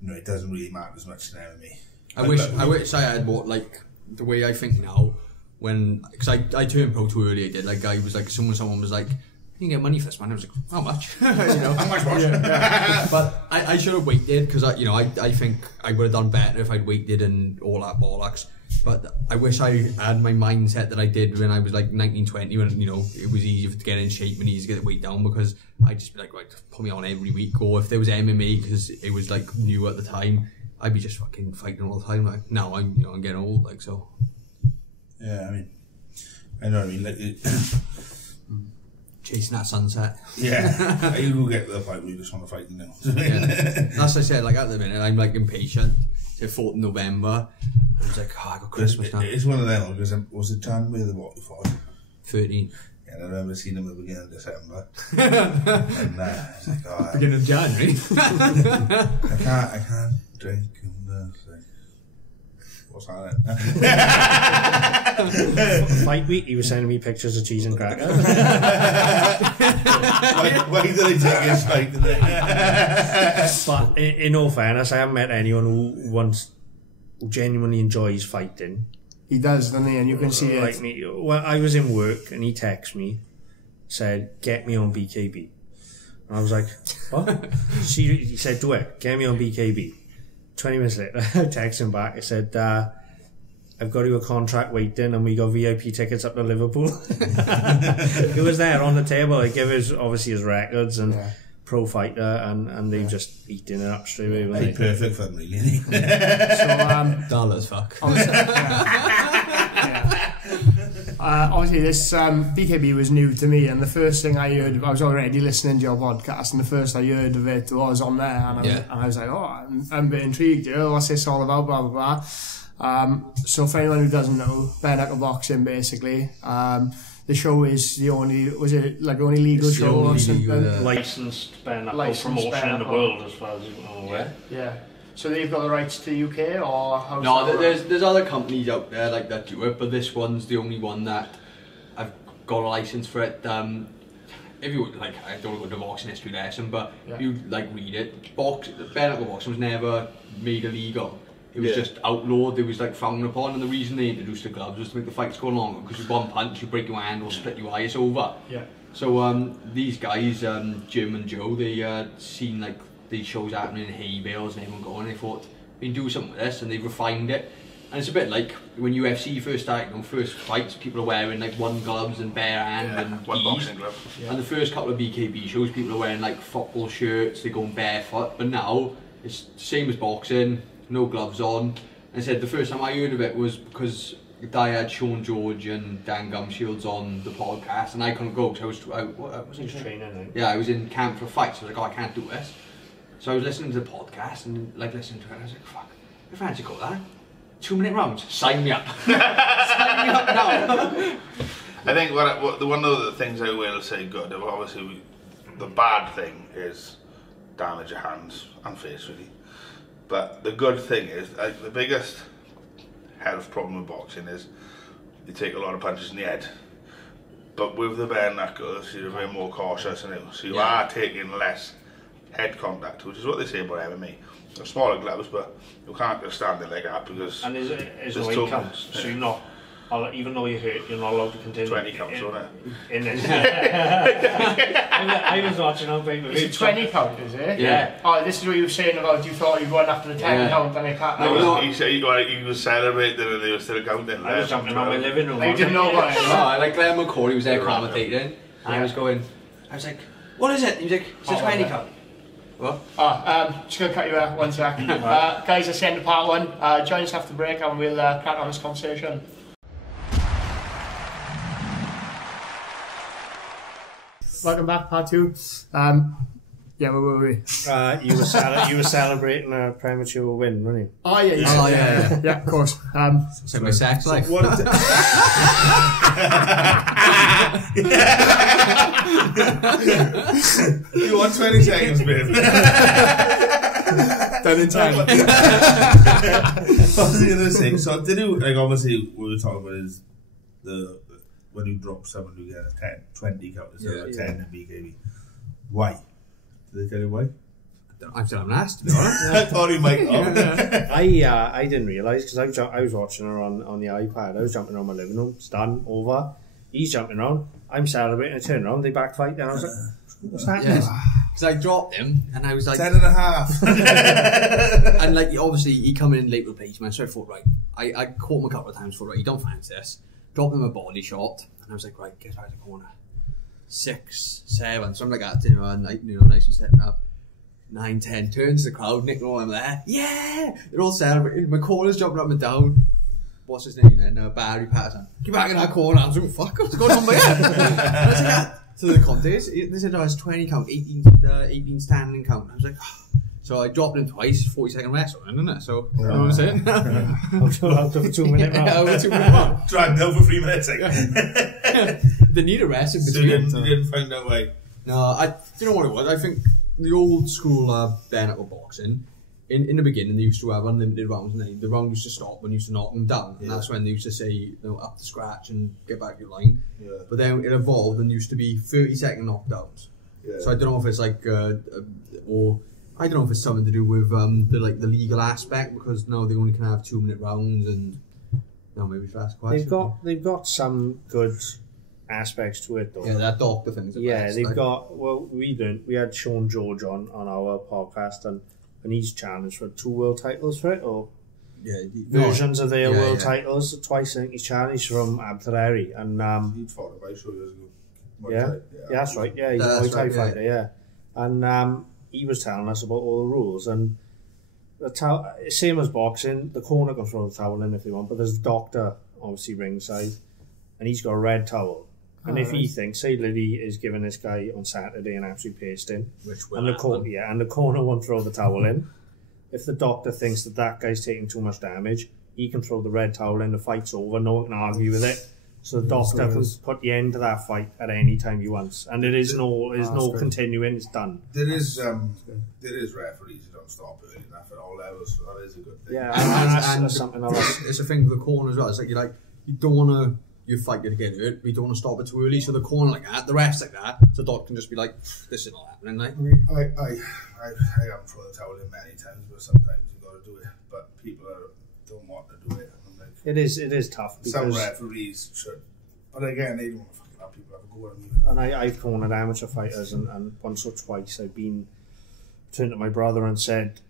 You know, it doesn't really matter as much in MMA. I wish I had more, like, the way I think now, because I turned pro too early. I did. Like, I was like, someone was like, "You can get money for this, man." I was like, "How much?" You know, How much was? But I should have waited, because I think I would have done better if I'd waited and all that bollocks. But I wish I had my mindset that I did when I was like 19, 20, when, you know, it was easier to get in shape and easier to get the weight down, because I'd just be like, right, put me on every week. Or if there was MMA, because it was like new at the time, I'd be just fucking fighting all the time. Like, now I'm getting old, like, so. Yeah, I know what I mean. Like, chasing that sunset. Yeah, you go get to the fight where you just want to fight, you know. Yeah. That's what I said, like, at the minute, I'm like impatient. It's 4th November. I was like, oh, I got Christmas now. It's one of them, because was it January the what you fought? 13. Yeah, and I remember seeing him at the beginning of December. And it's like, oh, Beginning of January. I can't drink. And like, what's that? Fight week, he was sending me pictures of cheese and crackers. why did I take his fight today? But in all fairness, I haven't met anyone who genuinely enjoys fighting. He does, doesn't he? And you can see it. Like me. Well, I was in work and he texted me, said, "Get me on BKB." And I was like, "What?" He said, "Do it. Get me on BKB." 20 minutes later, I texted him back. I said, "I've got you a contract waiting, and we got VIP tickets up to Liverpool." It was there on the table. I gave obviously his records and pro fighter, and they've just eaten it up straight away. Hey, perfect for them, really. So, Dull as fuck. obviously this BKB was new to me, and the first thing I heard, I was already listening to your podcast, and the first I heard of it was on there, and I was like, oh, I'm a bit intrigued, what's this all about, blah blah blah. So for anyone who doesn't know, bare-knuckle boxing, basically, the show is the only, was it like the only legal show or something? Licensed bare-knuckle Licensed promotion in the world, as far as I'm aware. Yeah. So they've got the rights to the UK, or how's No, that there's other companies out there like that do it, but this one's the only one that I've got a license for it. If you like, I don't go to boxing history lesson, but if you like read it, bare-knuckle boxing was never made illegal. It was just outlawed. It was like frowned upon, and the reason they introduced the gloves was to make the fights go longer, because with one punch you break your hand or split your eye, it's over. Yeah. So these guys, Jim and Joe, they seen like these shows happening in hay bales and everyone going, and they thought, we can do something with this, and they refined it. And it's a bit like when UFC first started, first fights, people are wearing like one gloves and bare hand and one geese. boxing glove. Yeah. And the first couple of BKB shows, people are wearing like football shirts, they're going barefoot, but now it's the same as boxing, no gloves on. And I said the first time I heard of it was because I had Sean George and Dan Gumshields on the podcast, and I couldn't go because I was in training. Yeah, I was in camp for a fight, so I was like, oh, I can't do this. So I was listening to the podcast and like listening to it, and I was like, fuck, I fancy go that. 2-minute rounds, sign me up. Sign me up now. I think one of the things I will say good, obviously the bad thing is damage your hands and face really. But the good thing is, like, the biggest health problem with boxing is you take a lot of punches in the head. But with the bare knuckles, you're a bit more cautious, so you are taking less head contact, which is what they say about MMA. They're smaller gloves, but you can't just stand it like that because. And is no weight counts, so you're not even though you're hurt, you're not allowed to continue. 20 counts, wasn't In it. I was watching on paper. Is it 20 count, is it? Yeah. Oh, this is what you were saying about you thought you'd run after the 10 count and it can't. He said he was celebrating and they were still counting. I was jumping on my living room. You didn't know about it. Like Glenn McCauley was there commentating, and I was like, what is it? He was like, it's a 20 count. What? Just going to cut you there 1 sec. Guys, that's the end of part 1. Join us after the break and we'll crack on this conversation. Welcome back, part 2. Yeah, where were we? You were celebrating a premature win, weren't you? Oh, yeah. Yeah, of course. It's like my sex life. You want 20 seconds, babe? Done in 10. What was I going to say? So, did you, like, obviously, what we were talking about is when you drop someone who get a 10, 20 count instead of a 10 in BKB. Why? Did they tell you why? I still haven't asked, to be honest. I thought he might know. I didn't realise, because I was watching her on the iPad. I was jumping around my living room. It's done, over. He's jumping around. I'm celebrating. I turn around, they backfight. And I was like, what's happening? Because I dropped him, and I was like... 10.5. And like, obviously, he come in late replacement, so I thought, right, I caught him a couple of times, thought, right, you don't fancy this. Dropped him a body shot, and I was like, right, get back to the corner. 6, 7, something like that, nice and stepping up. 9, 10, turns to the crowd, Nick and all them there. Yeah! They're all celebrating. My corner's jumping up and down. What's his name then? Barry Pedersen. Get back in that corner. I was like, fuck, what's going on by here? I was like, to the contest, they said I was 20 count, 18 standing count. I was like, so I dropped him twice, 40-second wrestling, isn't it? So, you know what I'm saying? Out of a 2 minute round. Yeah, over 2 minute round. Dragged out for 3 minutes. Like. They need a rest in So between. you didn't find that way. No, you know what it was? I think the old school bare-knuckle boxing, in the beginning, they used to have unlimited rounds, and the round used to stop when you used to knock them down. And that's when they used to say, you know, up to scratch and get back your line. Yeah. But then it evolved and used to be 30-second knockdowns. Yeah. So I don't know if it's like, or I don't know if it's something to do with the legal aspect, because now they only can have 2 minute rounds, and maybe fast question. They've got some good aspects to it though. Yeah, that doctor thing's the best. They've got. Well, we had Sean George on our podcast, and he's challenged for 2 world titles for it, or versions of their world titles twice. I think he's challenged from Abthareri, and He'd fought about 4 years ago. That's right. Yeah, he's a Muay Thai fighter. Yeah, and he was telling us about all the rules, and the same as boxing. The corner can throw the towel in if they want, but there's a doctor obviously ringside, and he's got a red towel. And if he thinks, say, Lilley is giving this guy on Saturday an absolute pasting, and the corner won't throw the towel in. If the doctor thinks that guy's taking too much damage, he can throw the red towel in. The fight's over. No one can argue with it. So the doctor can put the end to that fight at any time he wants, and there is no continuing. It's done. There is referees who don't stop early enough at all levels. So that is a good thing. Yeah, and that's something else. It's a thing with the corner as well. It's like you don't want to. You fight to get hurt, but you don't want to stop it too early. So the corner like that, the refs like that, so the doctor can just be like, "This is not happening." Like, I haven't thrown the towel in many times, but sometimes you got to do it. But people don't want to do it. I'm like, it is tough. Some referees should, but again, they don't want to fucking have people have a go at me. And I've cornered amateur fighters, and once or twice I've turned to my brother and said,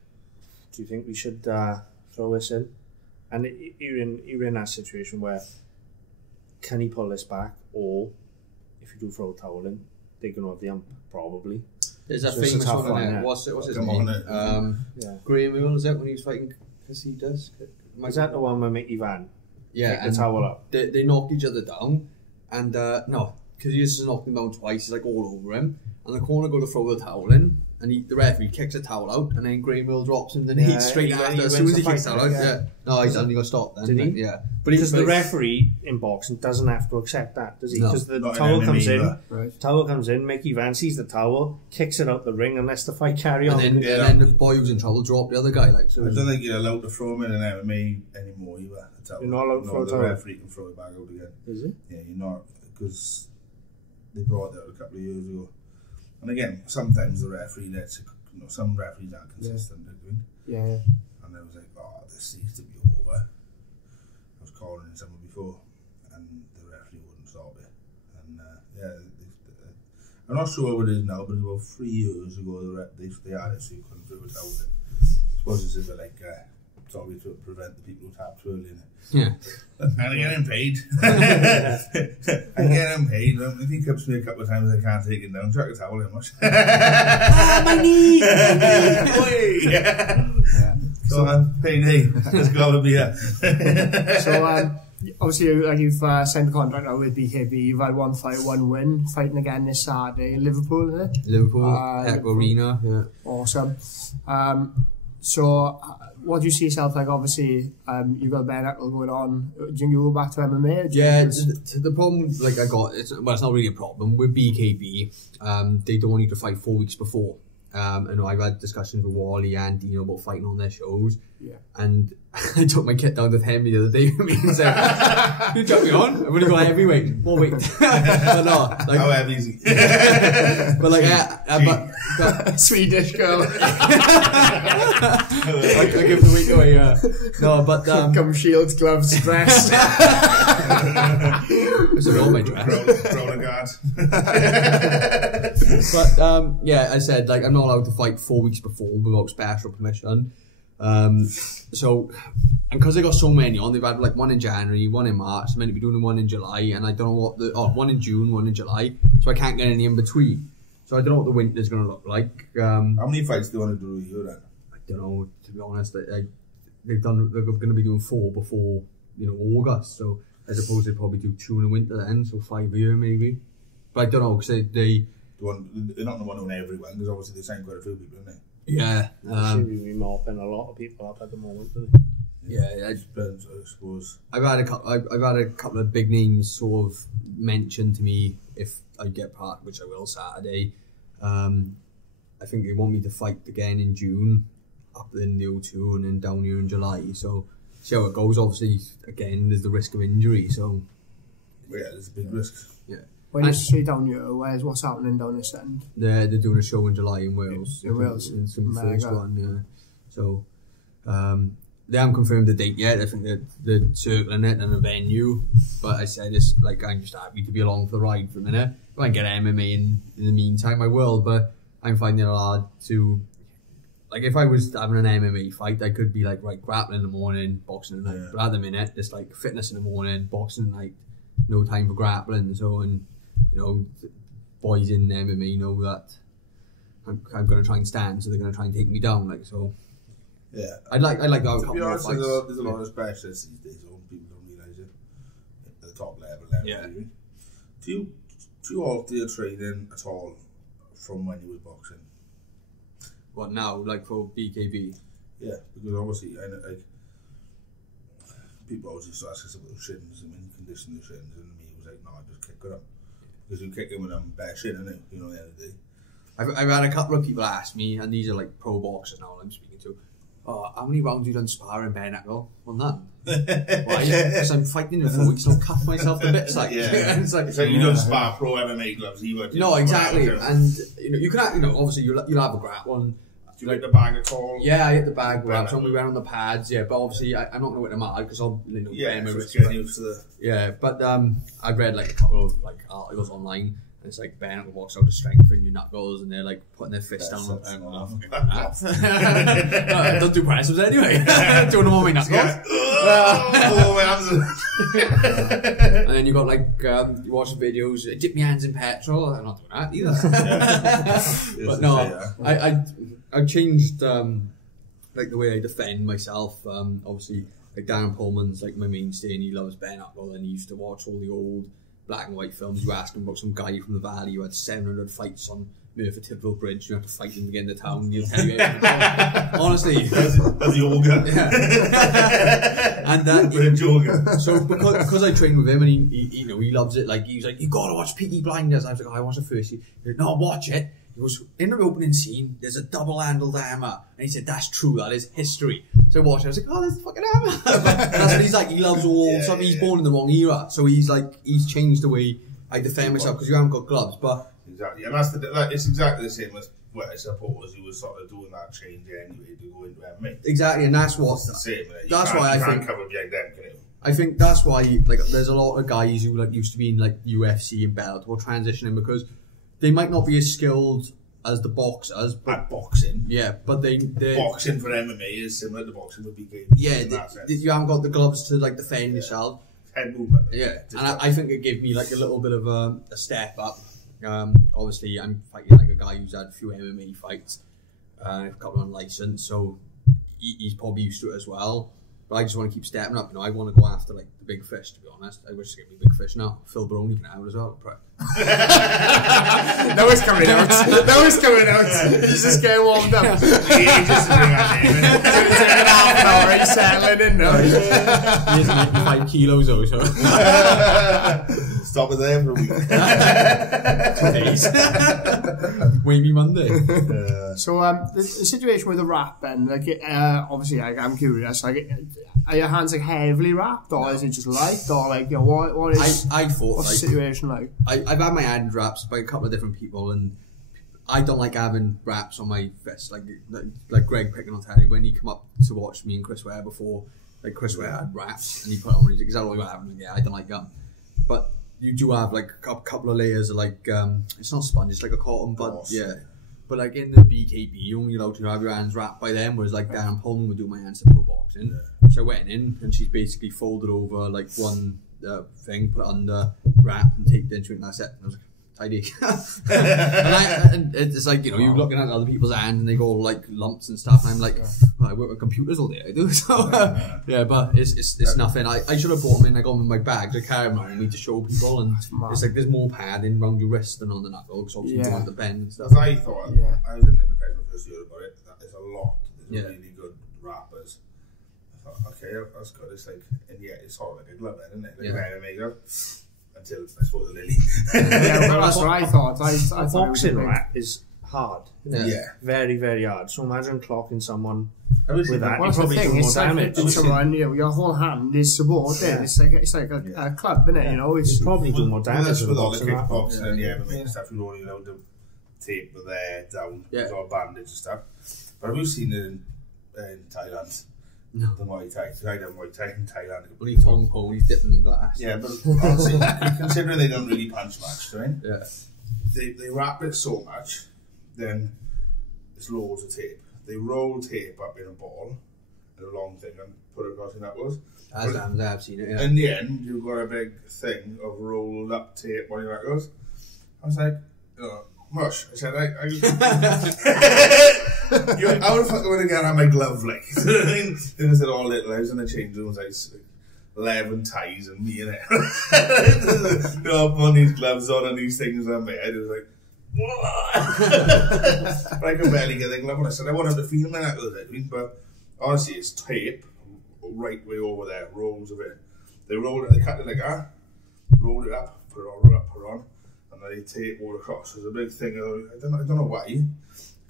"Do you think we should throw this in?" And you're in that situation where, can he pull this back, or if you do throw a towel in, they're going to have the ump, probably. There's that famous one, yeah. What's his name? Graham Hill, is that when he was fighting Casitas? Is that the one where Mickey Van? Yeah, the towel up. They knocked each other down, and no, because he just knocked him down twice, he's like all over him, and the corner go to throw the towel in, and the referee kicks the towel out, and then Graham Hill drops him, then he's straight after, as soon as he kicks the towel out, no, he's only got stopped then. Did he? Yeah. Because the referee in boxing doesn't have to accept that, does he? Because the towel comes in, towel comes in, Mickey Van sees the towel, kicks it out the ring, and lets the fight carry on. And then the boy who's in trouble dropped the other guy. Like, so I don't think you're allowed to throw him in an MMA anymore either. You're not allowed to throw a towel? The referee can throw it back out again. Is it? Yeah, you're not, because they brought that a couple of years ago. And again, sometimes the referee lets it, some referees aren't consistent. Yeah. And I was like, this needs to be over. I was calling someone before, I'm not sure what it is now, but about 3 years ago they had it so you couldn't do it out. I suppose it's a bit like sorry to prevent the people who tap twirling it. Yeah. I'm getting paid. I'm getting paid. If he comes to me a couple of times, I can't take it down. Chuck a towel in much. My knee! So payday. Let's go have a beer. So obviously, like you've signed a contract now with BKB. You've had 1 fight, 1 win. Fighting again this Saturday in Liverpool, isn't it? Liverpool, Arena, yeah. Awesome. So, what do you see yourself like? Obviously, you've got Bare-knuckle going on. Do you think you'll go back to MMA? Yeah, the problem like I got, it's not really a problem with BKB. They don't want you to fight 4 weeks before. And I've had discussions with Wally and Dino about fighting on their shows. Yeah. And I took my kit down to Henry the other day and said, "You took me on? I'm going to go heavyweight. 4 weeks." But no, like, how heavy is he? But like, but Swedish girl. I give the week away. No, but come shields, gloves, dress. This is all my dress. Corona guard. But yeah, I said like I'm not allowed to fight 4 weeks before without special permission. So, and because they got so many on, they've had like 1 in January, 1 in March, I'm meant to be doing 1 in July, and I don't know what 1 in June, 1 in July, so I can't get any in between. So I don't know what the winter's going to look like. How many fights do you want to do a year then? I don't know, to be honest. They're going to be doing 4 before, August, so I suppose they'd probably do 2 in the winter then, so 5 a year maybe. But I don't know, because they're not the one on everyone, because obviously they signed quite a few people, don't they? Yeah. Seem to be mopping a lot of people up at the moment, don't they? Yeah, I suppose. I've had a couple of big names sort of mentioned to me if I get part, which I will Saturday. I think they want me to fight again in June, up in the O2 and then down here in July. So see how it goes. Obviously, again, there's the risk of injury. So yeah, there's a big risk. Yeah. When you say down here, what's happening down this end? They're doing a show in July in Wales. In Wales? It's going to be the first one, yeah. So, they haven't confirmed the date yet. I think they're circling it and a venue. But I said, I'm just happy to be along for the ride for a minute. If I can get MMA in the meantime, I will. But I'm finding it hard to... Like, if I was having an MMA fight, I could be like, right, grappling in the morning, boxing at night. Yeah. But at the minute, just like fitness in the morning, boxing at night, no time for grappling. So, and boys in MMA know that I'm going to try and stand, so they're going to try and take me down. Like so, yeah. I'd like to be honest, there's a lot of specialists these days. People don't realise it at the top level. Yeah. Do you alter your training at all from when you were boxing? What now? Like for BKB? Yeah, because obviously, people always used to ask us about the shins and when you condition the shins, and me was like, no, I just kick it up. Because you kick him with them bare shin, innit? At the end of the day. I've had a couple of people ask me, and these are like pro boxers now I'm speaking to, how many rounds have you done sparring bare-knuckle? Well, none. Why? Because I'm fighting in 4 weeks, I'll cut myself to bits. Like, yeah. It's like you don't spar pro MMA gloves either. No, exactly. And you can, obviously you'll have a grab one. Do you hit the bag at all? Yeah, I hit the bag wraps when we went on the pads, yeah, but obviously I'm not going to hit them hard because I'll, yeah, so it's getting used to the... Yeah, but I've read like a couple of like articles online, and it's like bare-knuckle box out to strengthen your knuckles, and they're like putting their fists down. Don't do press ups anyway. Doing them on my knuckles. Yeah. And then you got like, you watch the videos, dip my hands in petrol. I'm not doing that either. But no, I've changed like the way I defend myself. Obviously, like Darren Pullman's like my mainstay, and he loves bare-knuckle, and he used to watch all the old black and white films. You ask him about some guy from the valley who had 700 fights on Merthyr Tydfil Bridge. You have to fight him to get into town, and he'll tell you everything. Honestly, that's yoga. Yeah. And so because I trained with him, and he loves it. Like he's like, you gotta watch Peaky Blinders. I was like, I watched the first. He said, no, watch it. He goes, in the opening scene, there's a double-handled hammer. And he said, that's true, that is history. So I watched it, I was like, oh, there's a fucking hammer. That's what he's like, he loves all stuff. He's born in the wrong era. So he's changed the way I defend myself, because you haven't got gloves. But exactly, and it's exactly the same as, well, I suppose he was sort of doing that change anyway to go into MMA. Exactly, and that's what... It's the same, that's why I think... cover behind them, can you? I think that's why, like, there's a lot of guys who, like, used to be in, like, UFC and Bellator transitioning, because they might not be as skilled as the boxers, but At boxing. yeah, but they Boxing for MMA is similar to boxing with BKB. yeah, you haven't got the gloves to like defend yourself. Head movement. Yeah, and I think it gave me like a little bit of a step up. Obviously, I'm fighting like a guy who's had a few MMA fights, a couple on license, so he's probably used to it as well. But I just want to keep stepping up. You know, I want to go after like the big fish. To be honest, I wish to get me big fish now. Phil Brony can have it as well. That was coming out. That was coming out. He's just getting warmed up. He's taking half an hour. He's settling in now. He is 95 kilos though, so. Stop it there for a week. 2 days. Weigh me Monday. So the situation with the wrap, then, like, obviously, I'm curious. Like, are your hands like heavily wrapped, or is it just light, or like, you know, what is? I thought what's like, the situation like? I've had my hand wraps by a couple of different people, and I don't like having wraps on my fist. Like Greg picking on Teddy when he come up to watch me and Chris Ware before. Like Chris Ware had wraps, and he put it on. And he's like, "Is that all you have?" And yeah, I don't like that. But you do have like a couple of layers of like it's not sponge, it's like a cotton, but yeah. But like in the BKB, you're only allowed to have your hands wrapped by them, whereas like Dan Pullman would do my hands to pro boxing. So I went in, and she's basically folded over like one thing, put it under, wrap, and taped into it, and that's it. And I was like, tidy. and it's like, you know, you're looking at other people's hands, and they go all like lumps and stuff, and I'm like, well, I work with computers all day, I do. So yeah, but it's nothing. I should have bought them in. I got them in my bags. I carry them around me to show people, and it's like there's more padding around your wrist than on the knuckle, because obviously you want the bend and stuff. I thought, I was in the professional first year about it, that there's a lot, there's really good wrappers. I thought, okay, that's good. It's like, and yeah, it's sort of like a glove, isn't it? Like an MMA glove. Until I suppose the Lilley. Yeah, well, that's what I thought. I A boxing wrap is hard. Isn't it? Yeah. Very, very hard. So imagine clocking someone with that. Well, You probably do more it's like damage. hitting someone, you know, your whole hand is supported. Yeah. It's like a club, isn't it? You know, it's You probably do more damage That's with with a all the boxing wrap. kickboxing and MMA and stuff. You only allowed to tape with their down, with all bandage and stuff. But have you seen it in Thailand? No. The Muay Thai. I done Muay Thai in Thailand. Only Tong Po, he's dipping in glass. Yeah, but honestly, considering they don't really punch much, right? Yeah. They wrap it so much, then it's loads of tape. They roll tape up in a ball, in a long thing, and put it across your knuckles. As I've seen it, yeah. In the end, you've got a big thing of rolled up tape on your knuckles. I was like, mush. I said, how the fuck am I going to get out my glove, like? I mean, it was all little. I was in the change room, like 11 ties and me in it. Putting these gloves on and these things on my head. It was like, but I could barely get the glove on. I said, I wanted to feel my knuckles, but honestly, it's tape right way over there, rolls of it. They rolled it, they cut it like that, rolled it up, put it on, and then they tape all across. There's a big thing. I don't know why,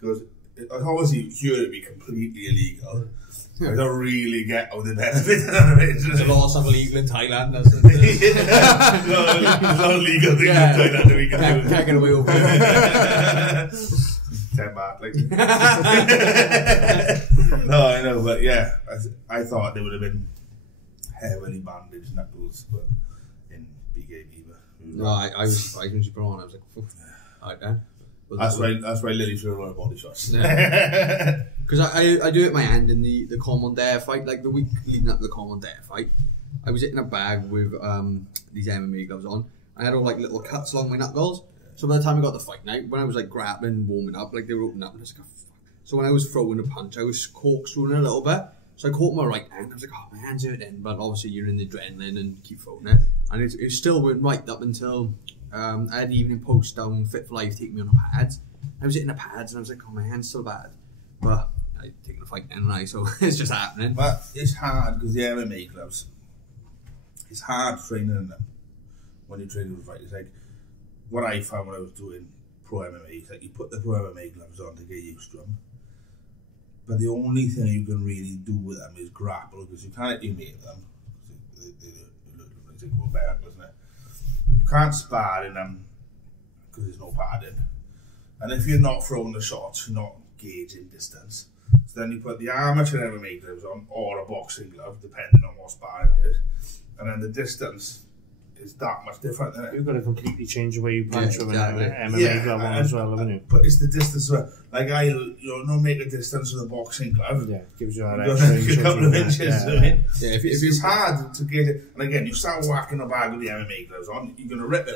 because obviously here it'd be completely illegal. I don't really get how they benefit out of it. There's a lot of stuff illegal in Thailand. It's not a legal thing in Thailand that we can do. Can't get away with it. 10 baht, like. No, I know, but yeah, I thought they would have been heavily bandaged knuckles, but in BKB. No, I was surprised when she put on. I was like, alright then. That's why Lilley threw a lot of body shots. Because I do it my hand in the Commandeur fight, like the week leading up to the Commandeur fight. I was hitting a bag with these MMA gloves on. I had all like little cuts along my knuckles. So by the time I got the fight night, when I was like grappling, warming up, like they were opening up, and I was like, oh, fuck. So when I was throwing a punch, I was corkscrewing a little bit. So I caught my right hand. I was like, oh, my hand's hurting. But obviously you're in the adrenaline and keep throwing it. And it still went right up until I had the evening post down Fit for Life taking me on the pads. I was hitting the pads and I was like, oh, my hand's still bad. But I taking the fight then, right? So it's just happening. But it's hard because the MMA gloves, it's hard training in them when you're training with fight. It's like what I found when I was doing pro MMA, is like you put the pro MMA gloves on to get used to them. But the only thing you can really do with them is grapple, because you can't animate them. They look like they go back, doesn't it? You can't spar in them because there's no padding. And if you're not throwing the shots, you're not gauging distance. So then you put the amateur MMA gloves on, or a boxing glove, depending on what sparring it is. And then the distance is that much different, isn't it? You've got to completely change the way you punch from exactly. an MMA glove on as well, haven't you? But it's the distance. Like no make a distance with a boxing glove. Yeah, gives you that You extra got inch a couple of inches. Yeah. I mean, Yeah, it's hard to get it. And again, you start whacking a bag with the MMA gloves on, you're going to rip it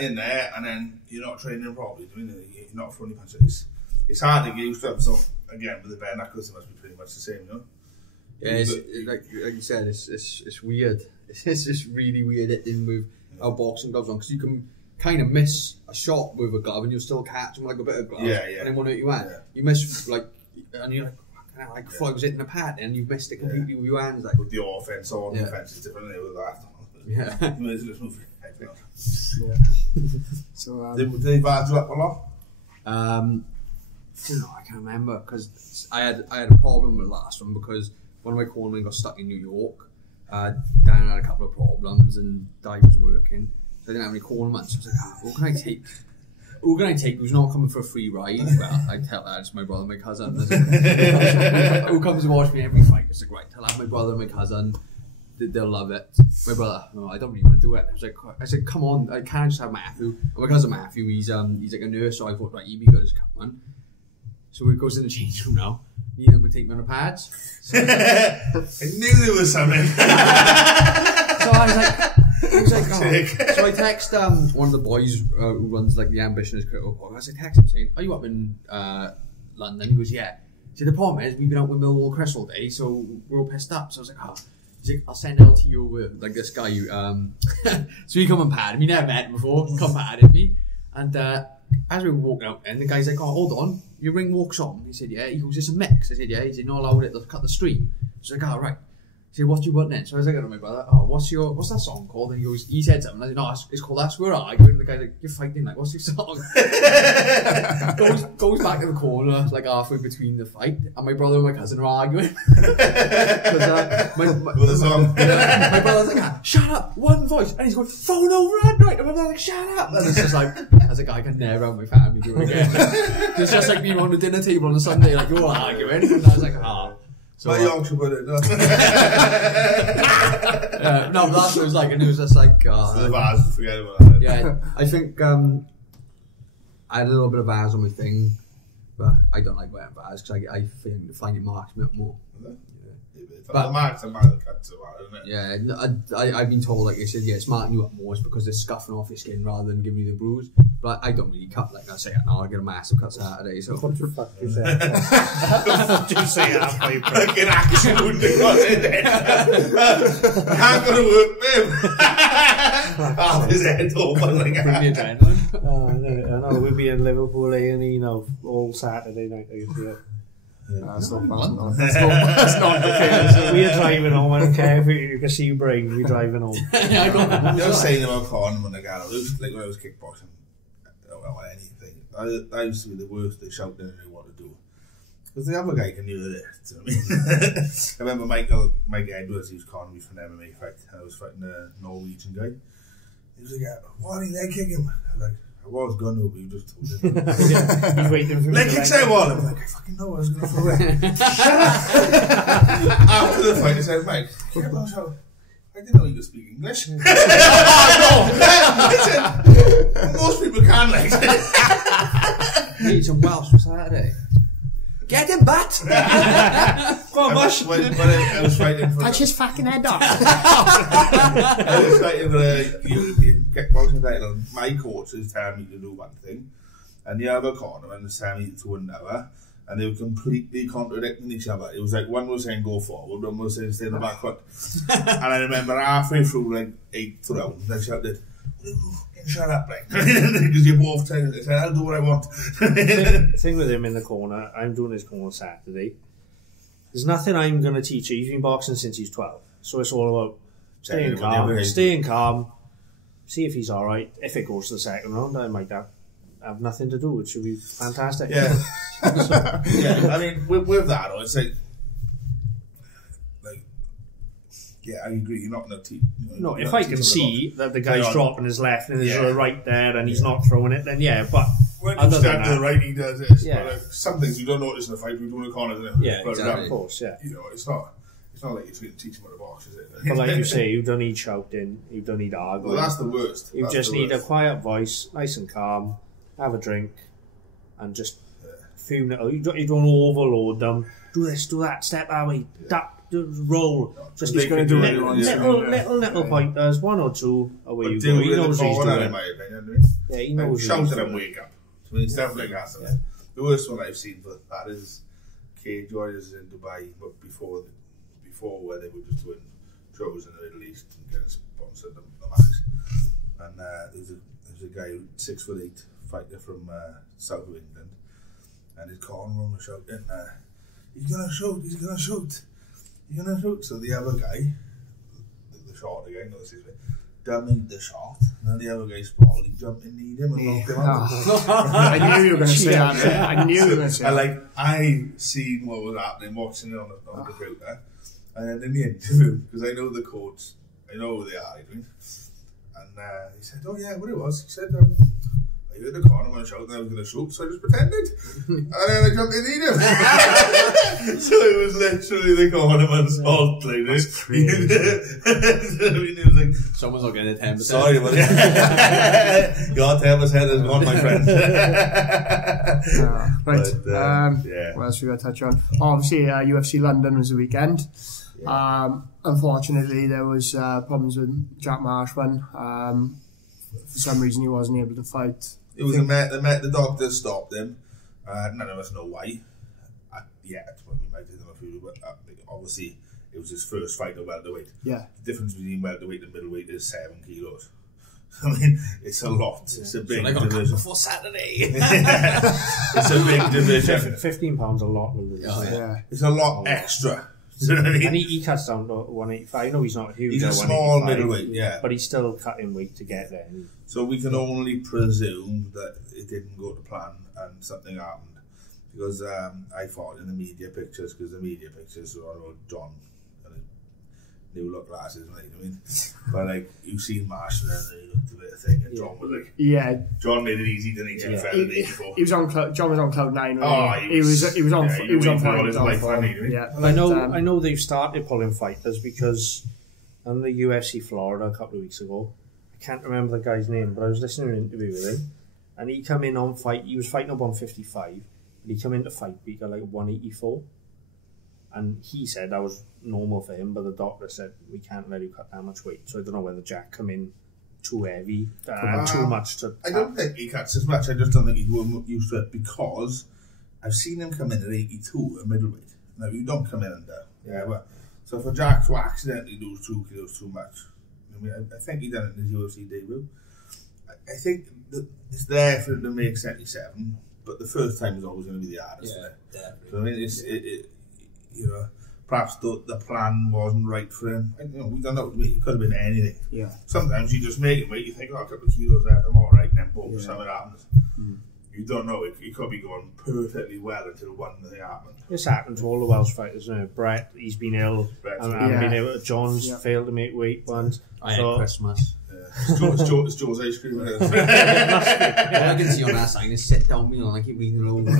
in there, and then you're not training properly. You're not throwing punches. It's hard to get used to. So again, with the bare knuckles, it must be pretty much the same, you know. Yeah, like you said, it's weird. It's just really weird hitting with our boxing gloves on, because you can kind of miss a shot with a glove and you'll still catch them like a bit of glove. Yeah. And then one hit you hand. Yeah. You miss and you're like, I was hitting a pad, and you missed it completely with your hands. Like with the offense or defense is different with that. Yeah. You just move your head. Yeah. So Did they badge you up a lot? I don't know, I can't remember, because I had a problem with the last one, because one of my cornermen got stuck in New York. Dan had a couple of problems, and Di was working, so I didn't have any cornermen. So I was like, what can I take? Who can I take who's not coming for a free ride? Well, I tell that it's my brother and my cousin. Who comes to watch me every fight? It's like, right, I'll have my brother and my cousin. They'll love it. My brother, no, I don't really want to do it. I said, come on, I can't just have Matthew. And my cousin Matthew, he's like a nurse, so I thought, right, he'd be good as a couple. So he goes in the change room now. Neither would take me on the pads. So I knew there was something. So I was like, oh. So I text one of the boys who runs like the Ambition is Critical podcast. I text him saying, are you up in London? He goes, yeah. So the problem is, we've been out with Millwall Chris all day, so we're all pissed up. So I was like, oh. He's like, I'll send LT over, like this guy. So he come and pad me. Never met him before. Come padded me. And as we were walking out, and the guy's like, oh, hold on. Your ring walks on. He said, yeah. He goes, it's a mix. I said, yeah. He said, not allowed it. They'll cut the stream. So I was like, oh, right. He said, what do you want then? So I was like, to my brother, oh, what's that song called? And he said something. I said, no, it's called That's Where I Go. And the guy's like, you're fighting, like, what's your song? goes back to the corner, like halfway between the fight, and my brother and my cousin are arguing. My brother's like, shut up, one voice. And he's going, phone over Android. And my brother's like, shut up. And it's just like, I was like, I can never have my family do it again. It's just like being on the dinner table on a Sunday, like, you're arguing. And I was like, ah. So, my Yorkshire put it, no. No, but that's what it was like, and it was just like, the vase, forget about that. Yeah, I think I had a little bit of vase on my thing, but I don't like wearing vase because I find it marks me up more. But the marks are mile cuts as well, isn't it? Yeah, I've been told, like I said, it's marking you up more because it's scuffing off your skin rather than giving you the bruise. But I don't really cut, like I say, no, I get a massive cut Saturday. So What the fuck you say? What do you say halfway, bro? Like an axe wounding was in it. I'm going to work, babe. Half his head open like that. bring the adrenaline. I know, we'll be in Liverpool A&E now all Saturday night. I can see it. that's not bad. That's not the case. We're driving home. I don't care if you can see you brain. We're driving home. Yeah, I got I was saying about corn when I got out. Like when I was kickboxing, or anything, I used to be the worst. They shouted and they what to do. Because the other guy can do it. You know what I mean? I remember Mike Edwards, he was calling me for an MMA fight. I was fighting a Norwegian guy. He was like, why did leg kick him? I was like, I was going to, but you just told him. He's waiting for me. Leg kicks I won. I was like, I fucking know I was going to throw it. Shut up! After the fight, he said, Mike, I didn't know you could speak English. No, listen, most people can't like it. Need some Welsh for Saturday. Get him, bat! Go on, Bush. I was fighting for Touch his fucking head off. I was fighting for the European kickboxing title. My coach is telling me to do one thing, and the other cornerman was telling me to do another, and they were completely contradicting each other. It was like one was saying go forward, one was saying stay in the back foot. And I remember halfway through like 8th round, I shouted, shut up, like, because you're both saying it. I said, I'll do what I want. Thing with him in the corner, I'm doing his corner Saturday. There's nothing I'm going to teach you. He's been boxing since he's 12. So it's all about staying calm, see if he's alright. If it goes to the second round, I might have nothing to do. It should be fantastic. Yeah. Yeah, I mean, with that, it's like, yeah, I agree. You're not going to teach. No, if I can see that the guy's dropping his left and there's a right there and he's not throwing it, then yeah, but when you stand to the right, he does this. Yeah. But some things you don't notice in the fight, we do in the corner, isn't it? Yeah, but exactly. Of course, yeah. You know, it's not It's not like you're going to teach him how to box, is it? But like you say, you don't need shouting, you don't need arguing. Well, that's the worst. You just need a quiet voice, nice and calm, have a drink, and just few little. You don't overload them. Do this, do that, step that way, that, roll. Just he's going to do little pointers, one or two, away you go. He knows he's doing it. In my opinion, yeah, he knows. Shout at him, wake up. I mean, stuff like that. Yeah. The worst one I've seen for that is Cage Warriors in Dubai, but before where they were just doing shows in the Middle East and getting sponsored the max. And there's a guy, 6'8", fighter from south of England, and his corner room was shouting, he's gonna shoot. So the other guy, the shorter guy, not the dumbing the shot, and then the other guy sprawling, jumped and kneed him and knocked him out. I knew you were going to say that. I knew you were going to say that. I seen what was happening, watching it on the computer, and then in the interview, because I know the coach, I know who they are, and he said, "Oh yeah, what it was?" He said, "I heard the corner when I shouted and I was going to shoot, so I just pretended, and then I jumped and kneed him." So it was literally the cornerman's fault, like this. That's crazy. It was like, someone's not getting a 10%. Sorry, but your 10% is gone, my friend. Right. Yeah. What else we got to touch on? Obviously, UFC London was the weekend. Yeah. Unfortunately, there was problems with Jack Marshman. For some reason, he wasn't able to fight. It was the doctors stopped him. None of us know why. Yet, we might have done a few, but obviously it was his first fight at welterweight. Yeah. The difference between welterweight and middleweight is 7 kilos. I mean, it's a lot. Yeah. It's a big division. Before Saturday. It's a big division. £15 a lot. Yeah. It's a lot extra. Do you know what I mean? And he cuts down to 185. I know he's not huge. He's a small middleweight, yeah. But he's still cutting weight to get there. So we can only presume that it didn't go to plan and something happened. Because I thought in the media pictures, were all John and his new look glasses, right? I mean, but like you seen Marshall and he looked a bit of thing, and John was like, John made it easy, didn't he? John was on cloud 9. Oh, he was on fire. Yeah, I know they've started pulling fighters because on the UFC Florida a couple of weeks ago, I can't remember the guy's name, but I was listening to an interview with him, and he come in on fight. He was fighting at 155. He come into fight, but he got like 184, and he said that was normal for him. But the doctor said we can't let you cut that much weight. So I don't know whether Jack come in too heavy, too much to. I don't think he cuts as much. I just don't think he's used to it because I've seen him come in at 82 at middleweight. Now you don't come in under. Yeah, but so for Jack to accidentally lose 2 kilos too much, I mean, I think he done it in his UFC debut. I think that it's there for him to make 77. But the first time is always going to be the hardest. Yeah, so, I mean, perhaps the plan wasn't right for him. We don't know. It could have been anything. Yeah. Sometimes you just make it weight. You think, a couple of kilos out, I'm all right. And then boom, something happens. You don't know. It could be going perfectly well until one thing happens. This happened to all the Welsh fighters. Brett, he's been ill. Been able. John's failed to make weight once. I had Christmas. It's Joe's ice cream. All I can see on that sign is sit down, and I keep reading it over.